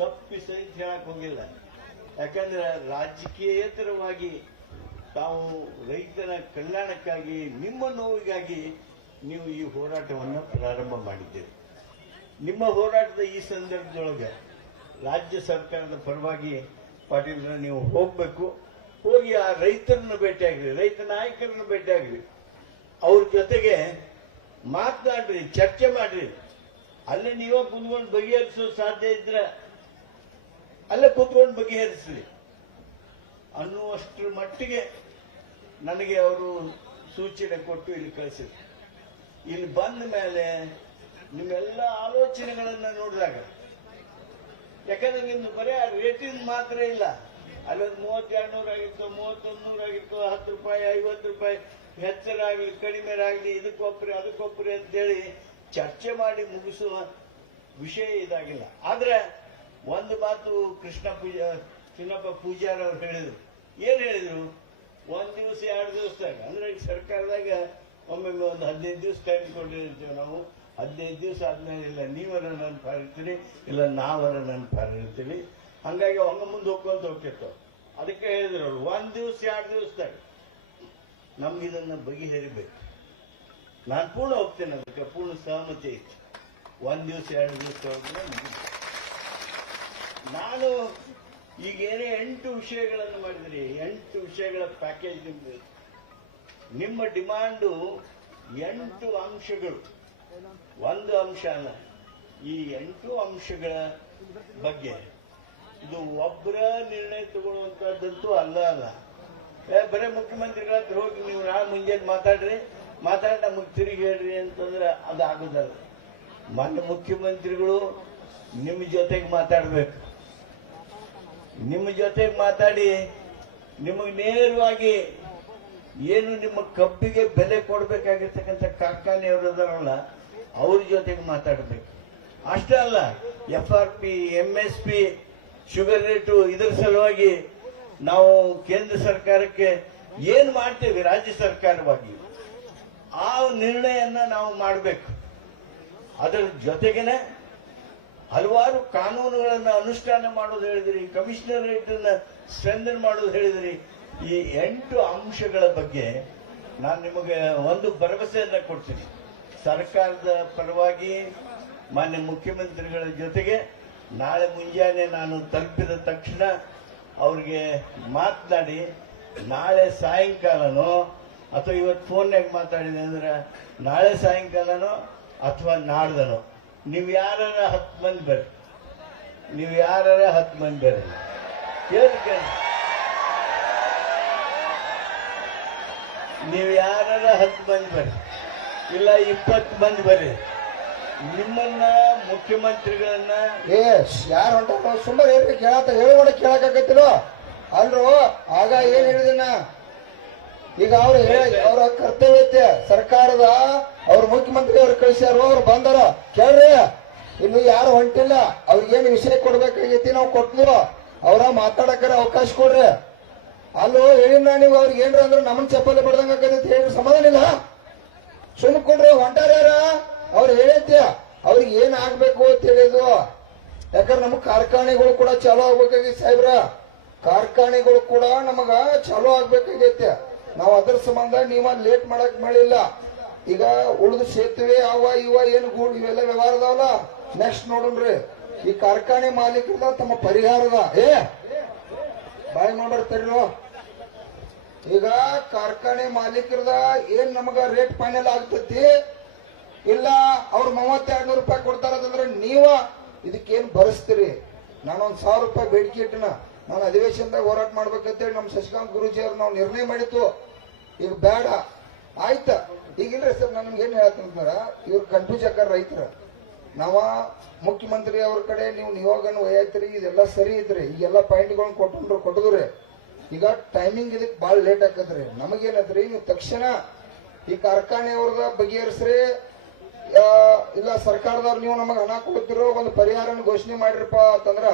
ತಪ್ಪಿ ಸಹಿತ ಹೇಳಕ್ ಹೋಗಿಲ್ಲ. ಯಾಕಂದ್ರೆ ರಾಜಕೀಯೇತರವಾಗಿ ತಾವು ರೈತರ ಕಲ್ಯಾಣಕ್ಕಾಗಿ, ನಿಮ್ಮ ನೋವಿಗಾಗಿ ನೀವು ಈ ಹೋರಾಟವನ್ನು ಪ್ರಾರಂಭ ಮಾಡಿದ್ದೀರಿ. ನಿಮ್ಮ ಹೋರಾಟದ ಈ ಸಂದರ್ಭದೊಳಗೆ ರಾಜ್ಯ ಸರ್ಕಾರದ ಪರವಾಗಿ ಪಾಟೀಲ್ರ ನೀವು ಹೋಗ್ಬೇಕು. ಹೋಗಿ ಆ ರೈತರನ್ನ ಭೇಟಿಯಾಗ್ರಿ, ರೈತ ನಾಯಕರನ್ನ ಭೇಟಿಯಾಗ್ರಿ, ಅವ್ರ ಜೊತೆಗೆ ಮಾತನಾಡ್ರಿ, ಚರ್ಚೆ ಮಾಡ್ರಿ. ಅಲ್ಲೇ ನೀವೇ ಕುತ್ಕೊಂಡು ಬಗೆಹರಿಸೋ ಸಾಧ್ಯ ಇದ್ರೆ ಅಲ್ಲೇ ಕೂತ್ಕೊಂಡು ಬಗೆಹರಿಸ್ರಿ ಅನ್ನುವಷ್ಟರ ಮಟ್ಟಿಗೆ ನನಗೆ ಅವರು ಸೂಚನೆ ಕೊಟ್ಟು ಇಲ್ಲಿ ಕಳಿಸಿದ್ರು. ಇಲ್ಲಿ ಬಂದ ಮೇಲೆ ನಿಮ್ಮೆಲ್ಲ ಆಲೋಚನೆಗಳನ್ನ ನೋಡಿದಾಗ, ಯಾಕಂದ್ರೆ ನಿಮ್ದು ಬರೀ ರೇಟಿಂಗ್ ಮಾತ್ರ ಇಲ್ಲ, ಅಲ್ಲೊಂದು 3,200 ಆಗಿತ್ತು, 3,100 ಆಗಿತ್ತು, 10 ರೂಪಾಯಿ 50 ರೂಪಾಯಿ ಹೆಚ್ಚರಾಗ್ಲಿ ಕಡಿಮೆರಾಗ್ಲಿ, ಇದಕ್ಕೊಬ್ರಿ ಅದಕ್ಕೊಬ್ರಿ ಅಂತೇಳಿ ಚರ್ಚೆ ಮಾಡಿ ಮುಗಿಸುವ ವಿಷಯ ಇದಾಗಿಲ್ಲ. ಆದ್ರೆ ಒಂದು ಮಾತು ಚಿನ್ನಪ್ಪ ಪೂಜಾರಿ ಅವ್ರು ಹೇಳಿದ್ರು. ಏನ್ ಹೇಳಿದ್ರು? 1 ದಿವಸ 2 ದಿವಸದಾಗ, ಅಂದ್ರೆ ಸರ್ಕಾರದಾಗ ಒಮ್ಮೊಮ್ಮೆ ಒಂದು 15 ದಿವಸ ಟೈಮ್ ಕೊಟ್ಟಿರ್ತೀವಿ ನಾವು. 15 ದಿವಸ ಆದ್ಮೇಲೆ ಇಲ್ಲ ನೀವರ ನನ್ನ ಪಾರಿರ್ತೀರಿ, ಇಲ್ಲ ನಾವರ ನನ್ನ ಪಾರಿರ್ತೀವಿ. ಹಂಗಾಗಿ ಅವಂಗ ಮುಂದೆ ಹೋಗ್ಕೊಂತ ಹೋಗ್ತಿರ್ತಾವ. ಅದಕ್ಕೆ ಹೇಳಿದ್ರು ಅವ್ರು 1 ದಿವಸ 2 ದಿವಸದಾಗ ನಮ್ಗಿದನ್ನ ಬಗೆಹರಿಬೇಕು. ನಾನು ಪೂರ್ಣ ಹೋಗ್ತೇನೆ, ಅದಕ್ಕೆ ಪೂರ್ಣ ಸಹಮತಿ ಐತಿ. 1 ದಿವಸ 2 ದಿವಸ ನಾನು ಈಗೇನೇ 8 ವಿಷಯಗಳನ್ನು ಮಾಡಿದ್ರಿ, 8 ವಿಷಯಗಳ ಪ್ಯಾಕೇಜ್ ನಿಮ್ದು. ನಿಮ್ಮ ಡಿಮಾಂಡು 8 ಅಂಶಗಳು, ಒಂದು ಅಂಶ ಅಲ್ಲ, ಈ 8 ಅಂಶಗಳ ಬಗ್ಗೆ ಇದು ಒಬ್ಬರ ನಿರ್ಣಯ ತಗೊಳ್ಳುವಂತಹದ್ದಂತೂ ಅಲ್ಲ. ಬರೇ ಮುಖ್ಯಮಂತ್ರಿಗಳ ಹತ್ರ ಹೋಗಿ ನೀವು ನಾಳೆ ಮುಂಜಾನೆ ಮಾತಾಡಿ ನಮಗೆ ತಿರುಗಿ ಹೇಳ್ರಿ ಅಂತಂದ್ರೆ ಅದು ಆಗುದಲ್ಲ. ಮಾನ್ಯ ಮುಖ್ಯಮಂತ್ರಿಗಳು ನಿಮ್ಮ ಜೊತೆಗೆ ಮಾತಾಡ್ಬೇಕು. ನಿಮ್ಮ ಜೊತೆಗೆ ಮಾತಾಡಿ ನಿಮಗೆ ನೇರವಾಗಿ ಏನು ನಿಮ್ಮ ಕಬ್ಬಿಗೆ ಬೆಲೆ ಕೊಡ್ಬೇಕಾಗಿರ್ತಕ್ಕಂಥ ಕಾರ್ಖಾನೆಯವರು ಅದಾರಲ್ಲ ಅವ್ರ ಜೊತೆಗೆ ಮಾತಾಡಬೇಕು. ಅಷ್ಟೇ ಅಲ್ಲ, FRP, MSP, ಶುಗರ್ ರೇಟು, ಇದರ ಸಲುವಾಗಿ ನಾವು ಕೇಂದ್ರ ಸರ್ಕಾರಕ್ಕೆ ಏನ್ ಮಾಡ್ತೇವೆ ರಾಜ್ಯ ಸರ್ಕಾರವಾಗಿ ಆ ನಿರ್ಣಯನ ನಾವು ಮಾಡಬೇಕು. ಅದರ ಜೊತೆಗೇನೆ ಹಲವಾರು ಕಾನೂನುಗಳನ್ನು ಅನುಷ್ಠಾನ ಮಾಡೋದು ಹೇಳಿದ್ರಿ, ಕಮಿಷನರೇಟ್ ಅನ್ನ ಸ್ಟ್ರೆಂಥನ್ ಮಾಡೋದು ಹೇಳಿದ್ರಿ. ಈ 8 ಅಂಶಗಳ ಬಗ್ಗೆ ನಾನು ನಿಮಗೆ ಒಂದು ಭರವಸೆಯನ್ನ ಕೊಡ್ತೀನಿ. ಸರ್ಕಾರದ ಪರವಾಗಿ ಮಾನ್ಯ ಮುಖ್ಯಮಂತ್ರಿಗಳ ಜೊತೆಗೆ ನಾಳೆ ಮುಂಜಾನೆ ನಾನು ತಲುಪಿದ ತಕ್ಷಣ ಅವ್ರಿಗೆ ಮಾತನಾಡಿ ನಾಳೆ ಸಾಯಂಕಾಲನೋ ಅಥವಾ ಇವತ್ತು ಫೋನ್ಯಾಗ ಮಾತಾಡಿದೆ ಅಂದ್ರೆ ನಾಳೆ ಸಾಯಂಕಾಲನೋ ಅಥವಾ ನಾಡ್ದನೋ ನೀವು ಯಾರ 10 ಮಂದಿ ಬರ್ರಿ, ನೀವು ಯಾರ 10 ಮಂದಿ ಬರ್ರಿ, ಕೇಳಿ ನೀವು ಯಾರ 10 ಮಂದಿ ಬರ್ರಿ, ಇಲ್ಲ 20 ಮಂದಿ ಬರ್ರಿ. ನಿಮ್ಮನ್ನ ಮುಖ್ಯಮಂತ್ರಿಗಳನ್ನ ಯಾರು ಹೊಂಟ ಸುಮ್ಮನೆ ಏನ್ರಿ ಹೇಳೋಣ ಕೇಳಕ್ಕಾಗತ್ತಿರೋ ಅಲ್ರು. ಆಗ ಏನ್ ಹೇಳಿದಿನ ಈಗ ಅವ್ರ ಕರ್ತವ್ಯ ಐತೆ ಸರ್ಕಾರದ, ಅವ್ರ ಮುಖ್ಯಮಂತ್ರಿ ಅವ್ರು ಕಳಿಸ್ಯಾರು, ಅವ್ರು ಬಂದಾರ ಕೇಳ್ರಿ. ಇನ್ನು ಯಾರು ಹೊಂಟಿಲ್ಲ, ಅವ್ರಿಗೇನು ವಿಷಯ ಕೊಡ್ಬೇಕಾಗೈತಿ ನಾವು ಕೊಟ್ಲು, ಅವ್ರ ಮಾತಾಡಕ್ಕಾರ ಅವಕಾಶ ಕೊಡ್ರಿ. ಅಲ್ಲೋ ಹೇಳಿನ ನೀವು ಅವ್ರಿಗೆ ಏನ್ರ ಅಂದ್ರೆ ನಮ್ಮನ್ ಚಪ್ಪಲಿ ಬಡ್ದಂಗ ಹೇಳಿ ಸಮಾಧಾನ ಇಲ್ಲ. ಸುಮ್ ಕೊಡ್ರಿ, ಹೊಂಟಾರ ಯಾರ ಅವ್ರು ಹೇಳೈತೆ ಅವ್ರಿಗೆ ಏನ್ ಆಗ್ಬೇಕು ಅಂತ ಹೇಳಿದ್ವು. ಯಾಕಂದ್ರೆ ನಮಗ್ ಕಾರ್ಖಾನೆಗಳು ಕೂಡ ಚಾಲೂ ಆಗ್ಬೇಕಾಗೈತಿ ಸಾಹೇಬ್ರ, ಕಾರ್ಖಾನೆಗಳು ಕೂಡ ನಮಗ ಚಾಲೂ ಆಗ್ಬೇಕಾಗೈತೆ. ನಾವು ಅದ್ರ ಸಂಬಂಧ ನೀವ ಲೇಟ್ ಮಾಡಕ್ ಮಾಡಿಲ್ಲ. ಈಗ ಉಳಿದ ಸೇತುವೆ ಅವ ಇವ ಏನು ಇವೆಲ್ಲ ವ್ಯವಹಾರ ಅದಾವಲ್ಲ ನೆಕ್ಸ್ಟ್ ನೋಡನ್ರಿ. ಈ ಕಾರ್ಖಾನೆ ಮಾಲೀಕರದ ತಮ್ಮ ಪರಿಹಾರದ ಬಾಯಿ ಮಾಡ್ಬಾರ್ತಾರೋ. ಈಗ ಕಾರ್ಖಾನೆ ಮಾಲೀಕರದ ಏನ್ ನಮಗ ರೇಟ್ ಫೈನಲ್ ಆಗ್ತತಿ ಇಲ್ಲ ಅವ್ರು 3200 ರೂಪಾಯಿ ಕೊಡ್ತಾರಂದ್ರೆ ನೀವ ಇದಕ್ಕೇನ್ ಭರಿಸ್ತೀರಿ. ನಾನೊಂದ್ 1000 ರೂಪಾಯಿ ಬೇಡಿಕೆ ಇಟ್ಟನ, ನಾನು ಅಧಿವೇಶನದಾಗ ಹೋರಾಟ ಮಾಡ್ಬೇಕಂತೇಳಿ ನಮ್ ಶಶಿಕಾಂತ್ ಗುರೂಜಿ ಅವ್ರು ನಾವು ನಿರ್ಣಯ ಮಾಡಿತ್ತು. ಈಗ ಬೇಡ ಆಯ್ತ. ಈಗಿಲ್ರಿ ಸರ್, ನಾನು ನಿಮ್ಗೆ ಏನ್ ಹೇಳ್ತಂದ್ರ ಇವ್ರು ಕನ್ಫ್ಯೂಸ್ ಆಕಾರ ರೈತರ. ನಾವ ಮುಖ್ಯಮಂತ್ರಿ ಅವ್ರ ಕಡೆ ನೀವು ನಿಯೋಗನ ಒಯ್ಯಾಯ್ತಿರಿ, ಇದೆಲ್ಲ ಸರಿ ಐತ್ರಿ, ಈಗೆಲ್ಲ ಪಾಯಿಂಟ್ಗಳನ್ನ ಕೊಟ್ಟಿದ್ರಿ. ಈಗ ಟೈಮಿಂಗ್ ಇದಕ್ ಬಾಳ್ ಲೇಟ್ ಆಕತ್ರಿ. ನಮಗೇನತ್ರಿ, ನೀವು ತಕ್ಷಣ ಈ ಕಾರ್ಖಾನೆ ಅವ್ರದ ಬಗೆಹರಿಸ್ರಿ, ಇಲ್ಲ ಸರ್ಕಾರದವ್ರು ನೀವು ನಮಗ್ ಹಣ ಕೊಡ್ತಿರೋ ಒಂದು ಪರಿಹಾರನ ಘೋಷಣೆ ಮಾಡಿರಪ್ಪ ಅಂತಂದ್ರ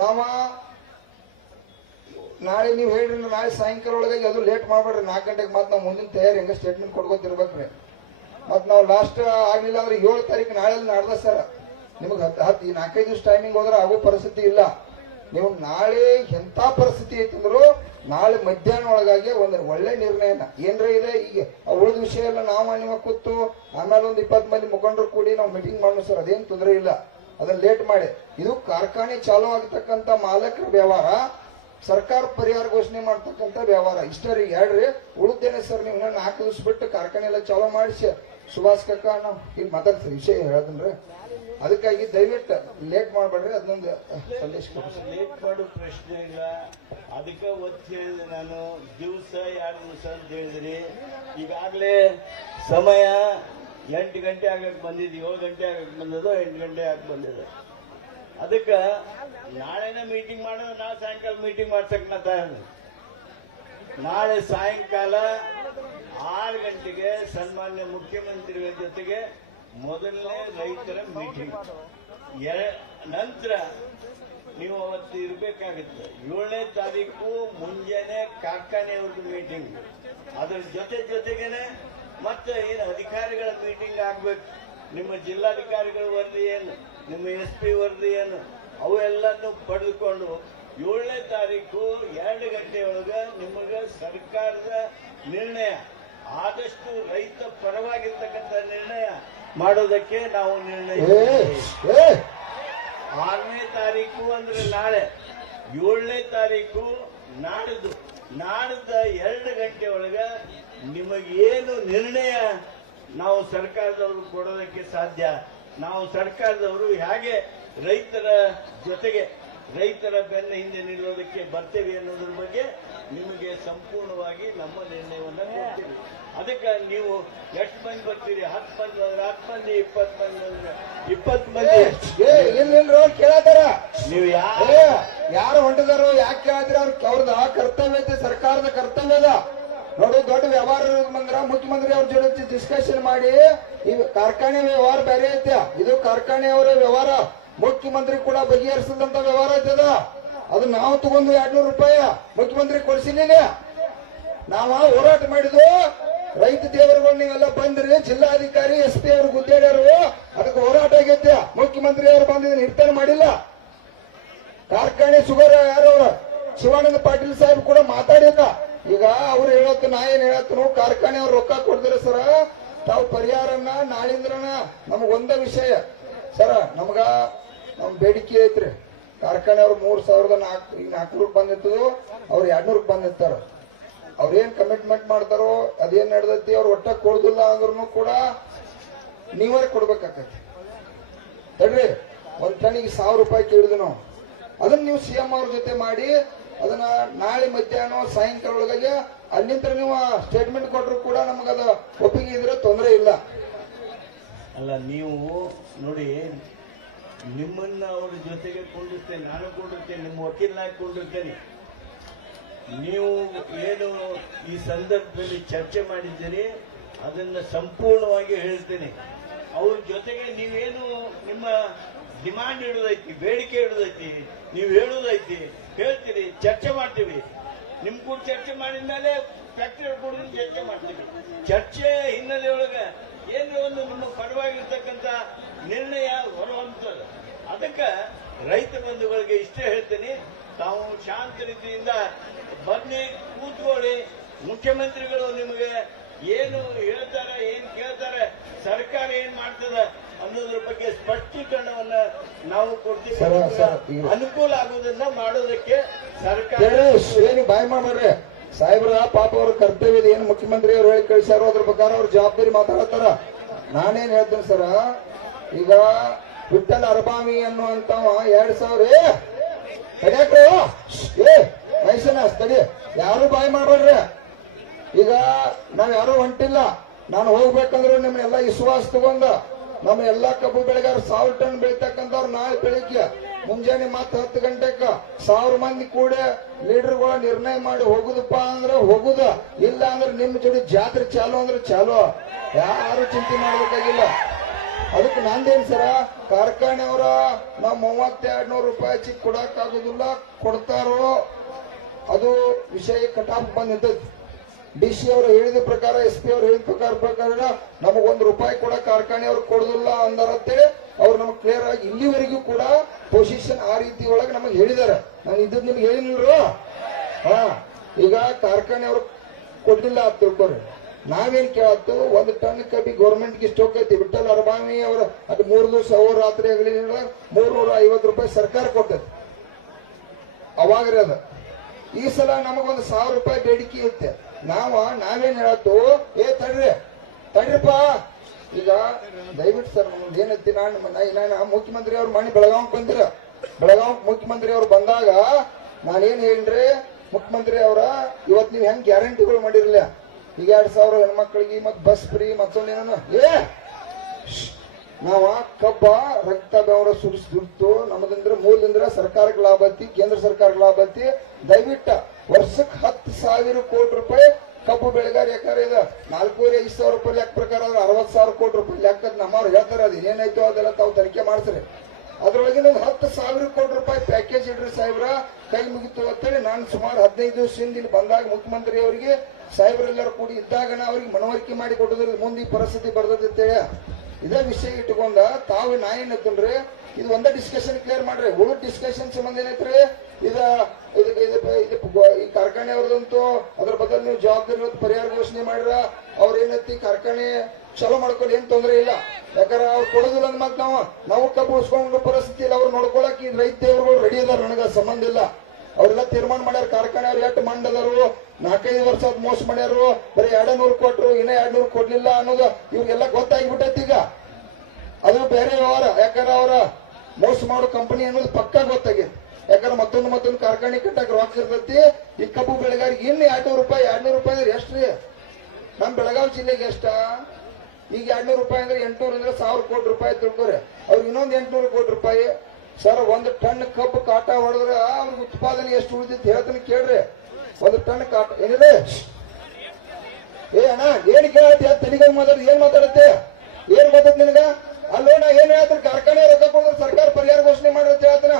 ನಾವ ನಾಳೆ ನೀವು ಹೇಳ್ರಿ ನಾಳೆ ಸಾಯಂಕಾಲ ಒಳಗೆ ಅದು ಲೇಟ್ ಮಾಡ್ಬೇಡ್ರಿ. 4 ಗಂಟೆಗೆ ಮತ್ತೆ ನಾವು ಮುಂದಿನ ತಯಾರಿ ಹೆಂಗ ಸ್ಟೇಟ್ಮೆಂಟ್ ಕೊಡ್ಕೋತಿರ್ಬೇಕ್ರಿ. ಮತ್ ನಾವು ಲಾಸ್ಟ್ ಆಗ್ಲಿಲ್ಲ ಅಂದ್ರೆ 7 ತಾರೀಕು ನಾಳೆ ನಾಡ್ದ ಸರ್ ನಿಮಗ್ 4-5 ದಿವಸ ಟೈಮಿಂಗ್ ಹೋದ್ರೆ ಆಗೋ ಪರಿಸ್ಥಿತಿ ಇಲ್ಲ. ನೀವು ನಾಳೆ ಎಂತ ಪರಿಸ್ಥಿತಿ ಐತಂದ್ರು ನಾಳೆ ಮಧ್ಯಾಹ್ನ ಒಳಗಾಗಿ ಒಂದು ಒಳ್ಳೆ ನಿರ್ಣಯನ ಏನ್ರ ಇದೆ. ಈಗ ಉಳಿದ ವಿಷಯ ಎಲ್ಲ ನಾವು ನಿಮ್ಮ ಕೂತು ಆಮೇಲೆ ಒಂದು 20 ಮಂದಿ ಮುಖಂಡರು ಕೂಡಿ ನಾವು ಮೀಟಿಂಗ್ ಮಾಡೋಣ ಸರ್, ಅದೇನ್ ತೊಂದರೆ ಇಲ್ಲ. ಅದನ್ನ ಲೇಟ್ ಮಾಡಿ. ಇದು ಕಾರ್ಖಾನೆ ಚಾಲೂ ಆಗತಕ್ಕಂತ ಮಾಲಕರ ವ್ಯವಹಾರ, ಸರ್ಕಾರ ಪರಿಹಾರ ಘೋಷಣೆ ಮಾಡ್ತಕ್ಕಂಥ ವ್ಯವಹಾರ ಇಷ್ಟೇ ರೀ. ಹೇಳ್ರಿ ಉಳಿದೇನೆ ಸರ್, ನೀವು 4 ದಿವಸ ಬಿಟ್ಟು ಕಾರ್ಖಾನೆ ಎಲ್ಲ ಚಾಲೂ ಮಾಡಿಸಿ ಸುಭಾಷ್ ಕಕ್ಕ ನಾವು ಇಲ್ಲಿ ಮಾತಾಡ್ತೀವಿ ವಿಷಯ ಹೇಳದನ್ರಿ. ಅದಕ್ಕಾಗಿ ದಯವಿಟ್ಟು ಲೇಟ್ ಮಾಡಬೇಡ್ರಿ. ಅದನ್ನೊಂದು ಸಂದೇಶ ಕೊಡ್ರಿ. ಲೇಟ್ ಮಾಡೋ ಪ್ರಶ್ನೆ ಇಲ್ಲ. ಅದಕ್ಕೆ ಒತ್ತು ಹೇಳಿದೆ ನಾನು, ದಿವಸ 2 ದಿವಸ ಅಂತ ಹೇಳಿದ್ರಿ. ಈಗಾಗಲೇ ಸಮಯ 8 ಗಂಟೆ ಆಗಕ್ಕೆ ಬಂದಿದ್ದು, 7 ಗಂಟೆ ಆಗಕ್ಕೆ ಬಂದದ್ದು, 8 ಗಂಟೆ ಆಗಕ್ಕೆ ಬಂದಿದೆ. ಅದಕ್ಕೆ ನಾಳೆನೇ ಮೀಟಿಂಗ್ ಮಾಡೋದು, ನಾಳೆ ಸಾಯಂಕಾಲ ಮೀಟಿಂಗ್ ಮಾಡ್ಸಕ್ ನಾ ತಯಾರಿ. ನಾಳೆ ಸಾಯಂಕಾಲ 6 ಗಂಟೆಗೆ ಸನ್ಮಾನ್ಯ ಮುಖ್ಯಮಂತ್ರಿಗಳ ಜೊತೆಗೆ ಮೊದಲನೇ ರೈತರ ಮೀಟಿಂಗ್. ನಂತರ ನೀವು ಅವತ್ತು ಇರಬೇಕಾಗುತ್ತೆ. 7ನೇ ತಾರೀಕು ಮುಂಜಾನೆ ಕಾರ್ಖಾನೆಯವ್ರದ್ದು ಮೀಟಿಂಗ್. ಅದ್ರ ಜೊತೆಗೇನೆ ಮತ್ತೆ ಏನು ಅಧಿಕಾರಿಗಳ ಮೀಟಿಂಗ್ ಆಗ್ಬೇಕು. ನಿಮ್ಮ ಜಿಲ್ಲಾಧಿಕಾರಿಗಳ ವರದಿ ಏನು, ನಿಮ್ಮ SP ವರದಿ ಏನು, ಅವೆಲ್ಲನ್ನು ಪಡೆದುಕೊಂಡು 7ನೇ ತಾರೀಕು 2 ಗಂಟೆಯೊಳಗ ನಿಮಗ ಸರ್ಕಾರದ ನಿರ್ಣಯ ಆದಷ್ಟು ರೈತ ಪರವಾಗಿರ್ತಕ್ಕಂಥ ನಿರ್ಣಯ ಮಾಡೋದಕ್ಕೆ ನಾವು ನಿರ್ಣಯ 6ನೇ ತಾರೀಕು ಅಂದ್ರೆ ನಾಳೆ, 7ನೇ ತಾರೀಕು ನಾಡಿದ್ದು 2 ಗಂಟೆ ಒಳಗ ನಿಮಗೇನು ನಿರ್ಣಯ ನಾವು ಸರ್ಕಾರದವರು ಕೊಡೋದಕ್ಕೆ ಸಾಧ್ಯ, ನಾವು ಸರ್ಕಾರದವರು ಹೇಗೆ ರೈತರ ಜೊತೆಗೆ ರೈತರ ಬೆನ್ನ ಹಿಂದೆ ನಿಲ್ಲೋದಕ್ಕೆ ಬರ್ತೇವೆ ಅನ್ನೋದ್ರ ಬಗ್ಗೆ ನಿಮಗೆ ಸಂಪೂರ್ಣವಾಗಿ ನಮ್ಮ ನಿರ್ಣಯವನ್ನ ಕೊಡ್ತೀವಿ. ಅದಕ್ಕೆ ನೀವು ಎಷ್ಟು ಮಂದಿ ಬರ್ತೀರಿ? 10 ಮಂದಿ ಬಂದ್ರೆ 10 ಮಂದಿ, 20 ಮಂದಿ ಬಂದ್ರೆ 20 ಮಂದಿ. ಇಲ್ರಿ ಕೇಳತ್ತಾರ ನೀವು ಯಾರು ಹೊಂಟಿದಾರೋ ಯಾಕೆ ಕೇಳಿದ್ರೆ ಅವ್ರದ ಕರ್ತವ್ಯ ಐತೆ, ಸರ್ಕಾರದ ಕರ್ತವ್ಯ ಅದ. ನೋಡು, ದೊಡ್ಡ ವ್ಯವಹಾರ ಬಂದ್ರ ಮುಖ್ಯಮಂತ್ರಿ ಅವ್ರ ಜೊತೆ ಡಿಸ್ಕಷನ್ ಮಾಡಿ ಈ ಕಾರ್ಖಾನೆ ವ್ಯವಹಾರ ಬೇರೆ ಐತೆ, ಇದು ಕಾರ್ಖಾನೆ ಅವರ ವ್ಯವಹಾರ, ಮುಖ್ಯಮಂತ್ರಿ ಕೂಡ ಬಗೆಹರಿಸಿದಂತ ವ್ಯವಹಾರ ಐತದ. ಅದು ನಾವು ತಗೊಂಡು 200 ರೂಪಾಯಿ ಮುಖ್ಯಮಂತ್ರಿ ಕೊಡಿಸಿಲ್ಲ. ನಾವ ಹೋರಾಟ ಮಾಡಿದ್ವು, ರೈತ ದೇವರುಗಳು ನೀವೆಲ್ಲ ಬಂದ್ರಿ, ಜಿಲ್ಲಾಧಿಕಾರಿ SP ಅವರು ಗುದ್ದೇಡ್ಯಾರು, ಅದಕ್ಕೆ ಹೋರಾಟ ಆಗೈತೆ. ಮುಖ್ಯಮಂತ್ರಿ ಅವರು ಬಂದಿದ್ದು ನಿರ್ಧಾರ ಮಾಡಿಲ್ಲ. ಕಾರ್ಖಾನೆ ಶುಗರ್ ಯಾರು ಶಿವಾನಂದ ಪಾಟೀಲ್ ಸಾಹೇಬ್ ಕೂಡ ಮಾತಾಡಿಲ್ಲ. ಈಗ ಅವ್ರು ಹೇಳತ್ತು, ನಾ ಏನ್ ಹೇಳತ್ತನು, ಕಾರ್ಖಾನೆ ಅವ್ರು ರೊಕ್ಕ ಕೊಡ್ತಾರೆ ಸರ, ತಾವು ಪರಿಹಾರನ ನಾಳಿಂದ್ರನ ನಮಗೊಂದ ವಿಷಯ ಸರ, ನಮ್ ಬೇಡಿಕೆ ಐತ್ರಿ. ಕಾರ್ಖಾನೆ ಅವ್ರು 3,400 ಬಂದಿರ್ತದ, ಅವ್ರು 200 ಬಂದಿರ್ತಾರ. ಅವ್ರೇನ್ ಕಮಿಟ್ಮೆಂಟ್ ಮಾಡ್ತಾರೋ ಅದೇನ್ ನಡೆದೈತಿ, ಅವ್ರು ಒಟ್ಟ ಕೊಡುದಿಲ್ಲ ಅಂದ್ರೂ ಕೂಡ ನೀವೇ ಕೊಡ್ಬೇಕಾಕತಿ. ತಡ್ರಿ, 1 ಟನ್ನಿಗೆ 1,000 ರೂಪಾಯಿ ಕೇಳಿದ್ವಿ ನಾವು. ಅದನ್ನ ನೀವು CM ಅವ್ರ ಜೊತೆ ಮಾಡಿ ಅದನ್ನ ನಾಳೆ ಮಧ್ಯಾಹ್ನ ಸಾಯಂಕಾಲ ಒಳಗೆ ಅಲ್ಲಿಂದ ನೀವು ಸ್ಟೇಟ್ಮೆಂಟ್ ಕೊಟ್ಟರು ಕೂಡ ನಮಗದ ಒಪ್ಪಿಗೆ ಇದ್ರೆ ತೊಂದರೆ ಇಲ್ಲ. ಅಲ್ಲ, ನೀವು ನೋಡಿ, ನಿಮ್ಮನ್ನ ಅವ್ರ ಜೊತೆಗೆ ಕೊಂಡಿರ್ತೇನೆ, ನಾನು ಕೊಂಡಿರ್ತೇನೆ, ನಿಮ್ಮ ವಕೀಲನಾಗಿ ಕೊಂಡಿರ್ತೇನೆ. ನೀವು ಏನು ಈ ಸಂದರ್ಭದಲ್ಲಿ ಚರ್ಚೆ ಮಾಡಿದ್ದೀರಿ ಅದನ್ನ ಸಂಪೂರ್ಣವಾಗಿ ಹೇಳ್ತೇನೆ. ಅವ್ರ ಜೊತೆಗೆ ನೀವೇನು ನಿಮ್ಮ ಡಿಮಾಂಡ್ ಇಡೋದೈತಿ, ಬೇಡಿಕೆ ಇಡೋದೈತಿ, ನೀವು ಹೇಳೋದೈತಿ, ಹೇಳ್ತೀರಿ, ಚರ್ಚೆ ಮಾಡ್ತೀವಿ. ನಿಮ್ ಕೂಡ ಚರ್ಚೆ ಮಾಡಿದ ಮೇಲೆ ಫ್ಯಾಕ್ಟರಿ ಕೂಡ ಚರ್ಚೆ ಮಾಡ್ತೀವಿ. ಚರ್ಚೆ ಹಿನ್ನೆಲೆಯೊಳಗ ಏನು ಒಂದು ನಿಮ್ಮ ಪರವಾಗಿರ್ತಕ್ಕಂಥ ನಿರ್ಣಯ ಹೊರಹೊಮ್ಮತದ. ಅದಕ್ಕೆ ರೈತ ಬಂಧುಗಳಿಗೆ ಇಷ್ಟೇ ಹೇಳ್ತೀನಿ, ತಾವು ಶಾಂತ ರೀತಿಯಿಂದ ಬನ್ನಿ, ಕೂತ್ಕೊಳ್ಳಿ. ಮುಖ್ಯಮಂತ್ರಿಗಳು ನಿಮಗೆ ಏನು ಹೇಳ್ತಾರೆ, ಏನ್ ಕೇಳ್ತಾರೆ, ಸರ್ಕಾರ ಏನ್ ಮಾಡ್ತದ ಅನ್ನೋದ್ರ ಬಗ್ಗೆ ಸ್ಪಷ್ಟೀಕರಣವನ್ನ ನಾವು ಕೊಡ್ತೀವಿ. ಅನುಕೂಲ ಆಗುವುದನ್ನ ಮಾಡೋದಕ್ಕೆ ಸರ್ಕಾರ ಏನು ಬಾಯ್ ಮಾಡ್ರಿ ಸಾಹೇಬ್ರ, ಪಾಪ ಅವ್ರ ಕರ್ತವ್ಯ ಏನು ಮುಖ್ಯಮಂತ್ರಿ ಅವ್ರು ಹೇಳಿ ಕಳಿಸ್ಯಾರೋ ಅದ್ರ ಪ್ರಕಾರ ಅವ್ರ ಜವಾಬ್ದಾರಿ ಮಾತಾಡತ್ತಾರ. ನಾನೇನ್ ಹೇಳ್ತೇನೆ ಸರ, ಈಗ ವಿಠಲ್ ಅರಬಾಮಿ ಅನ್ನುವಂತ 2,000 ತಡ್ಯಾಕ್ರಿ, ಮೈಸನ ತಡಿ, ಯಾರು ಬಾಯ್ ಮಾಡ್ಬೇಡ್ರಿ. ಈಗ ನಾವ್ ಯಾರು ಹೊಂಟಿಲ್ಲ, ನಾನು ಹೋಗ್ಬೇಕಂದ್ರೆ ನಿಮ್ನೆಲ್ಲಾ ವಿಶ್ವಾಸ ತಗೊಂಡ ನಮ್ಮ ಎಲ್ಲಾ ಕಬ್ಬು ಬೆಳೆಗಾರ 1,000 ಟನ್ ಬೆಳಿತಕ್ಕಂಥವ್ರು ನಾಳೆ ಬೆಳಿಗ್ಗೆ ಮುಂಜಾನೆ ಮತ್ತೆ 10 ಗಂಟೆಕ 1,000 ಮಂದಿ ಕೂಡ ಲೀಡರ್ಗಳ ನಿರ್ಣಯ ಮಾಡಿ ಹೋಗುದಪ್ಪ ಅಂದ್ರೆ ಹೋಗುದ, ಇಲ್ಲ ಅಂದ್ರೆ ನಿಮ್ ಜೋಡಿ ಜಾತ್ರೆ ಚಾಲು ಅಂದ್ರೆ ಚಾಲು, ಯಾರು ಚಿಂತೆ ಮಾಡ್ಬೇಕಾಗಿಲ್ಲ. ಅದಕ್ಕೆ ನಂದೇನ್ ಸರ, ಕಾರ್ಖಾನೆಯವರ ನಾವು 3,200 ರೂಪಾಯಿ ಚಿಕ್ಕ ಕೊಡಕ್ ಆಗುದಿಲ್ಲ, ಕೊಡ್ತಾರೋ ಅದು ವಿಷಯ ಕಟಾಪ್ ಬಂದಿರ್ತೈತಿ. DC ಅವರು ಹೇಳಿದ ಪ್ರಕಾರ, SP ಅವರು ಹೇಳಿದ ಪ್ರಕಾರ ನಮಗ್ ₹1 ಕೂಡ ಕಾರ್ಖಾನೆಯವ್ರು ಕೊಡುದಿಲ್ಲ ಅಂದಾರಂತೇಳಿ ಅವ್ರು ನಮಗ್ ಕ್ಲಿಯರ್ ಆಗಿ ಇಲ್ಲಿವರೆಗೂ ಕೂಡ ಪೊಸಿಷನ್ ಆ ರೀತಿ ಒಳಗೆ ನಮಗ್ ಹೇಳಿದಾರೆ. ನಾನು ಇದ್ದದ್ ನಿಮ್ಗೆ ಹೇಳಿಲ್ರು. ಈಗ ಕಾರ್ಖಾನೆಯವ್ರು ಕೊಡ್ಲಿಲ್ಲ ಅಂತ ತಿಳ್ಕೊರಿ. ನಾವೇನ್ ಕೇಳತ್ತು, 1 ಟನ್ ಕಬ್ಬಿ ಗೌರ್ಮೆಂಟ್ಗೆ ಇಷ್ಟ ಹೋಗೈತಿ. ವಿಠಲ್ ಅರಬಾಮಿ ಅವರ ಅದು 3 ದಿವಸ ರಾತ್ರಿ ಆಗಲಿ ₹350 ಸರ್ಕಾರ ಕೊಟ್ಟೈತಿ ಅವಾಗ್ರಿ. ಅದ ಈ ಸಲ ನಮಗೊಂದು ₹1,000 ಬೇಡಿಕೆ ಇರುತ್ತೆ. ನಾವೇನ್ ಹೇಳತ್ತು, ತಡ್ರಿಪ್ಪ, ಈಗ ದಯವಿಟ್ಟು ಸರ್ ನಮ್ದು ಏನೈತಿ, ನಾನು ಮುಖ್ಯಮಂತ್ರಿ ಅವ್ರ ಮನೆ ಬೆಳಗಾವ್ ಬಂದಿರ, ಬೆಳಗಾವ್ ಮುಖ್ಯಮಂತ್ರಿ ಅವ್ರು ಬಂದಾಗ ನಾನೇನ್ ಹೇಳ್ರಿ, ಮುಖ್ಯಮಂತ್ರಿ ಅವರ ಇವತ್ ನೀವ್ ಹೆಂಗ್ ಗ್ಯಾರಂಟಿಗಳು ಮಾಡಿರ್ಲಿಲ್ಲ, ಈಗ 2,000 ಹೆಣ್ಮಕ್ಳಿಗೆ ಮತ್ ಬಸ್ ಫ್ರೀ ಮತ್ತೊಂದೇನ ನಾವ ಕಬ್ಬ ರಕ್ತ ಬೆವರ ಸುರಿಸ್ಬಿಡ್ತು. ನಮ್ಮದಂದ್ರ ಮೂಲದಿಂದ ಸರ್ಕಾರಕ್ಕೆ ಲಾಭ ಐತಿ, ಕೇಂದ್ರ ಸರ್ಕಾರಕ್ಕೆ ಲಾಭ ಐತಿ. ದಯವಿಟ್ಟ ವರ್ಷಕ್ಕೆ 10,000 ಕೋಟಿ ರೂಪಾಯಿ ಕಬ್ಬು ಬೆಳೆಗಾರ ಯಾಕಂದ್ರೆ ಇದು 4,500 ರೂಪಾಯಿ ಲೆಕ್ಕ ಪ್ರಕಾರ 60,000 ಕೋಟಿ ರೂಪಾಯಿ ಲೆಕ್ಕ ನಮ್ಮವ್ರು ಹೇಳ್ತಾರೆ. ಅದು ಏನಾಯ್ತು ಅದೆಲ್ಲ ತಾವು ತನಿಖೆ ಮಾಡ್ಸ್ರಿ. ಅದ್ರೊಳಗಿನ 10,000 ಕೋಟಿ ರೂಪಾಯಿ ಪ್ಯಾಕೇಜ್ ಇಡ್ರಿ ಸಾಹೇಬ್ರ, ಕೈ ಮುಗಿತು ಅಂತೇಳಿ ನಾನು ಸುಮಾರು 15 ದಿವಸದಿಂದ ಇಲ್ಲಿ ಬಂದಾಗ ಮುಖ್ಯಮಂತ್ರಿ ಅವರಿಗೆ ಸಾಹೇಬ್ರೆಲ್ಲರೂ ಕೂಡಿ ಇದ್ದಾಗ ಅವ್ರಿಗೆ ಮನವರಿಕೆ ಮಾಡಿ ಕೊಟ್ಟಿದ್ರೆ ಮುಂದೆ ಈ ಪರಿಸ್ಥಿತಿ ಬರ್ತೈತೆ. ಇದೇ ವಿಷಯ ಇಟ್ಕೊಂಡ ತಾವು ನಾ ಏನ್ ಎತ್ತನ್ರಿ, ಇದು ಒಂದೇ ಡಿಸ್ಕಷನ್ ಕ್ಲಿಯರ್ ಮಾಡ್ರಿ. ಉಳಿದ ಡಿಸ್ಕಷನ್ ಸಂಬಂಧ ಏನೈತ್ರಿ, ಈ ಕಾರ್ಖಾನೆ ಅವ್ರದಂತೂ ಅದ್ರ ಬದಲು ನೀವು ಜವಾಬ್ದಾರಿ ಇವತ್ತು ಪರಿಹಾರ ಘೋಷಣೆ ಮಾಡಿರ ಅವ್ರ ಏನೈತಿ ಕಾರ್ಖಾನೆ ಚಲೋ ಮಾಡ್ಕೊಂಡು ಏನ್ ತೊಂದ್ರೆ ಇಲ್ಲ. ಯಾಕಂದ್ರೆ ಅವ್ರು ಕೊಡೋದಿಲ್ಲ ಅಂದ್ ಮತ್ ನಾವು ಕಬ್ಬು ಉಳಿಸ್ಕೊಂಡು ಪರಿಸ್ಥಿತಿ ಇಲ್ಲ. ಅವ್ರು ನೋಡ್ಕೊಳಕ್ ಈ ರೈತ ದೇವರುಗಳು ರೆಡಿ ಅದಾರ, ನನಗ ಸಂಬಂಧ ಇಲ್ಲ. ಅವ್ರೆಲ್ಲ ತೀರ್ಮಾನ ಮಾಡ್ಯಾರ. ಕಾರ್ಖಾನೆ ಅವ್ರು ಎಷ್ಟು ಮಂಡದರು 4-5 ವರ್ಷ ಮೋಸ ಮಾಡ್ಯಾರು. ಬರೀ 200 ಕೊಟ್ರು, ಇನ್ನ 200 ಕೊಡ್ಲಿಲ್ಲ ಅನ್ನೋದು ಇವ್ರಿಗೆಲ್ಲ ಗೊತ್ತಾಗ್ಬಿಟ್ಟೈತಿ. ಈಗ ಅದು ಬೇರೆ ವ್ಯವಹಾರ. ಯಾಕಂದ್ರೆ ಅವರ ಮೋಸ ಮಾಡೋ ಕಂಪನಿ ಅನ್ನೋದು ಪಕ್ಕಾ ಗೊತ್ತಾಗೈತಿ. ಯಾಕಂದ್ರೆ ಮತ್ತೊಂದು ಕಾರ್ಖಾನೆ ಕಟ್ಟಕ್ ರೊಕ್ಕ ಇರ್ತೈತಿ. ಈ ಕಬ್ಬು ಬೆಳೆಗಾರಿಗೆ ಇನ್ನು 200 ರೂಪಾಯಿ ಅಂದ್ರೆ ಎಷ್ಟ್ರಿ? ನಮ್ ಬೆಳಗಾವಿ ಜಿಲ್ಲೆಗೆ ಎಷ್ಟ? ಈಗ 200 ರೂಪಾಯಿ ಅಂದ್ರೆ 800 ಅಂದ್ರೆ 1000 ಕೋಟಿ ರೂಪಾಯಿ ತಿಳ್ಕೊರೆ. ಅವ್ರಿಗೆ ಇನ್ನೊಂದು 800 ಕೋಟಿ ರೂಪಾಯಿ. ಸರ್, 1 ಟನ್ ಕಬ್ಬು ಕಾಟ ಹೊಡೆದ್ರ ಅವ್ರಿಗೆ ಉತ್ಪಾದನೆ ಎಷ್ಟು ಉಳಿದಿತ್ತು ಹೇಳ್ತಾನೆ ಕೇಳ್ರಿ. 1 ಟನ್ ಕಾಟ ಏನಿದೆ? ಏ ಅಣ್ಣ, ಏನ್ ಕೇಳತ್ತೆ? ತಲೆಗೆ ಮಾತಾಡ, ಏನ್ ಮಾತಾಡತ್ತೆ? ಏನ್ ಗೊತ್ತದ ನಿನಗ? ಅಲ್ಲೋ ನಾ ಏನ್ ಹೇಳ್ತೀನಿ, ಕಾರ್ಖಾನೆ ರೊಕ್ಕ ಕೊಡಿದ್ರೆ ಸರ್ಕಾರ ಪರಿಹಾರ ಘೋಷಣೆ ಮಾಡಿರತ್ತ ಹೇಳ್ತಾನ.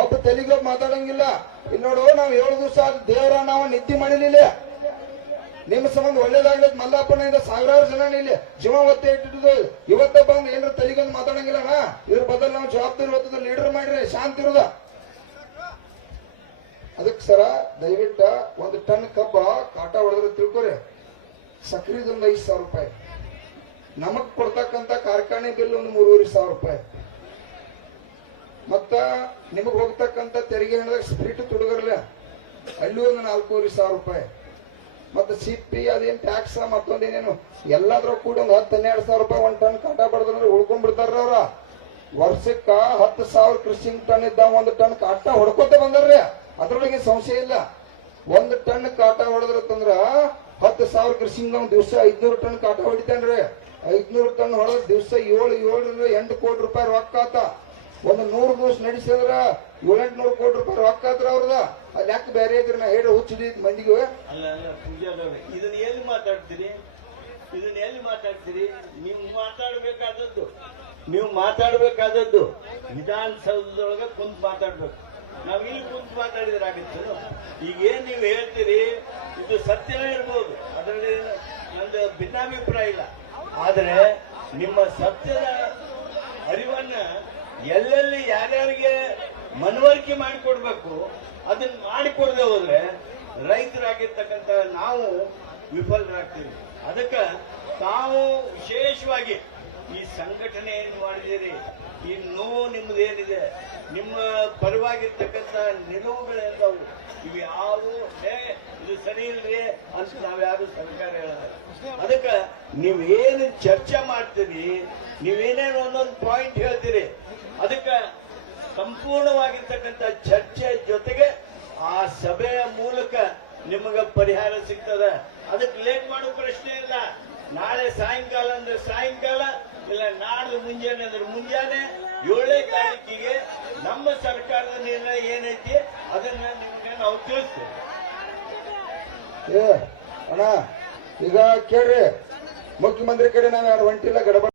ಒಬ್ಬ ತೆಲಿಗೆ ಮಾತಾಡಂಗಿಲ್ಲ. ಇಲ್ಲಿ ನೋಡು, ನಾವು 7 ದಿವಸ ದೇವರ ನಾವು ನಿದ್ದೆ ಮಾಡಿಲಿಲ್ಲ. ನಿಮ್ಮ ಸಂಬಂಧ ಒಳ್ಳೇದಾಗ್ಲತ್ ಮಲ್ಲಪ್ಪನಿಂದ ಸಾವಿರಾರು ಜನ ಇಲ್ಲಿ ಜೀವ ಒತ್ತೆ ಇಟ್ಟಿದ್ದು. ಇವತ್ತ ಬಂದು ಏನ್ರ ತಲೆಗೊಂದು ಮಾತಾಡಂಗಿಲ್ಲ ಅಣ್ಣ. ಇದ್ರ ಬದಲು ನಾವು ಜವಾಬ್ದಾರಿ ಹೊತ್ತದ ಲೀಡರ್ ಮಾಡ್ರಿ, ಶಾಂತಿ ಇರುದ. ಅದಕ್ಕೆ ಸರ ದಯವಿಟ್ಟ 1 ಟನ್ ಕಬ್ಬ ಕಾಟ ಹೊಡೆದ್ರೆ ತಿಳ್ಕೊರಿ, ಸಕ್ರಿದೊಂದು 5,000 ರೂಪಾಯಿ. ನಮಗ್ ಕೊಡ್ತಕ್ಕಂತ ಕಾರ್ಖಾನೆ ಬಿಲ್ ಒಂದು 3,500 ರೂಪಾಯಿ. ಮತ್ತ ನಿಮಗ್ ಹೋಗ್ತಕ್ಕಂತ ತೆರಿಗೆ ಹೇಳಿದಾಗ ಸ್ಪಿರಿಟ್ ತುಡುಗರ್ಲ ಅಲ್ಲಿ ಒಂದು 4,500 ರೂಪಾಯಿ. ಮತ್ತೆ ಸಿಪ್ಪಿ ಅದೇನ್ ಟ್ಯಾಕ್ಸ್ ಮತ್ತೊಂದೇನೇನು ಎಲ್ಲಾದ್ರೂ ಕೂಡ ಒಂದು 10-12,000 ರೂಪಾಯಿ 1 ಟನ್ ಕಾಟ ಬಡದ್ರೆ ಉಳ್ಕೊಂಡ್ಬಿಡ್ತಾರ. ಅವ್ರ ವರ್ಷಕ್ಕ 10,000 ಕೃಷಿ ಟನ್ ಇದ್ದ 1 ಟನ್ ಕಾಟ ಹೊಡ್ಕೊತ ಬಂದಾರ್ರಿ. ಅದ್ರೊಳಗೆ ಸಂಶಯ ಇಲ್ಲ. 1 ಟನ್ ಕಾಟ ಹೊಡೆದ್ರಂದ್ರ 10,000 ಕೃಷಿ ದಿವಸ 500 ಟನ್ ಕಾಟ ಹೊಡಿತಾನ್ರಿ. 500 ಟನ್ ಹೊಡೆದ್ರ ದಿವಸ 7-8 ಕೋಟಿ ರೂಪಾಯಿ ರೊಕ್ಕ ಆತ. ಒಂದು 100 ದಿವಸ ನಡೆಸಿದ್ರ 700-800 ಕೋಟಿ ರೂಪಾಯಿ ರೊಕ್ಕ ಆತ್ರ ಅವ್ರದ. ಅಲ್ಲಿ ಯಾಕೆ ಬೇರೆ ಇದ್ರಿ? ನಾ ಹೇಳಿ ಹುಚ್ಚಿಡಿ ಮಂದಿಗೆ. ಅಲ್ಲ ಪೂಜಾರವ್ರೆ, ಇದನ್ನ ಎಲ್ಲಿ ಮಾತಾಡ್ತೀರಿ? ನೀವು ಮಾತಾಡ್ಬೇಕಾದದ್ದು ವಿಧಾನಸೌಧದೊಳಗೆ ಕುಂತ್ ಮಾತಾಡ್ಬೇಕು. ನಾವ್ ಇಲ್ಲಿ ಕುಂತ್ ಮಾತಾಡಿದ್ರೆ ಆಗಿತ್ತು. ಈಗೇನ್ ನೀವು ಹೇಳ್ತೀರಿ ಇದು ಸತ್ಯವೇ ಇರ್ಬೋದು, ಅದರಲ್ಲಿ ನಂದು ಭಿನ್ನಾಭಿಪ್ರಾಯ ಇಲ್ಲ. ಆದ್ರೆ ನಿಮ್ಮ ಸತ್ಯದ ಅರಿವನ್ನ ಎಲ್ಲೆಲ್ಲಿ ಯಾರ್ಯಾರಿಗೆ ಮನವರಿಕೆ ಮಾಡಿಕೊಡ್ಬೇಕು ಅದನ್ನ ಮಾಡಿಕೊಡದೆ ಹೋದ್ರೆ ರೈತರಾಗಿರ್ತಕ್ಕಂಥ ನಾವು ವಿಫಲರಾಗ್ತೀವಿ. ಅದಕ್ಕೆ ತಾವು ವಿಶೇಷವಾಗಿ ಈ ಸಂಘಟನೆ ಏನ್ ಮಾಡಿದಿರಿ, ಈ ನೋವು ನಿಮ್ದೇನಿದೆ, ನಿಮ್ಮ ಪರವಾಗಿರ್ತಕ್ಕಂಥ ನಿಲುವುಗಳೆಲ್ಲವು ಇವು ಯಾವು ಇದು ಸರಿ ಇಲ್ರಿ ಅಂತ ನಾವ್ಯಾರು ಸರ್ಕಾರ ಹೇಳೋದು. ಅದಕ್ಕೆ ನೀವೇನು ಚರ್ಚೆ ಮಾಡ್ತೀರಿ, ನೀವೇನೇನು ಒಂದೊಂದು ಪಾಯಿಂಟ್ ಹೇಳ್ತೀರಿ, ಅದಕ್ಕೆ ಸಂಪೂರ್ಣವಾಗಿರ್ತಕ್ಕಂಥ ಚರ್ಚೆ ಜೊತೆಗೆ ಆ ಸಭೆಯ ಮೂಲಕ ನಿಮಗ ಪರಿಹಾರ ಸಿಗ್ತದ. ಅದಕ್ಕೆ ಲೇಟ್ ಮಾಡೋ ಪ್ರಶ್ನೆ ಇಲ್ಲ. ನಾಳೆ ಸಾಯಂಕಾಲ ಅಂದ್ರೆ ಸಾಯಂಕಾಲ, ಇಲ್ಲ ನಾಡ್ದು ಮುಂಜಾನೆ ಅಂದ್ರೆ ಮುಂಜಾನೆ 7ನೇ ತಾರೀಕಿಗೆ ನಮ್ಮ ಸರ್ಕಾರದ ನಿರ್ಣಯ ಏನೈತಿ ಅದನ್ನ ನಿಮ್ಗೆ ನಾವು ತಿಳಿಸ್ತೇವೆ. ಅಣ್ಣ, ಈಗ ಕೇಳ್ರಿ, ಮುಖ್ಯಮಂತ್ರಿ ಕಡೆ ನಾವ್ ಯಾರು ಹೊಂಟಿಲ್ಲ, ಗಡಬಡ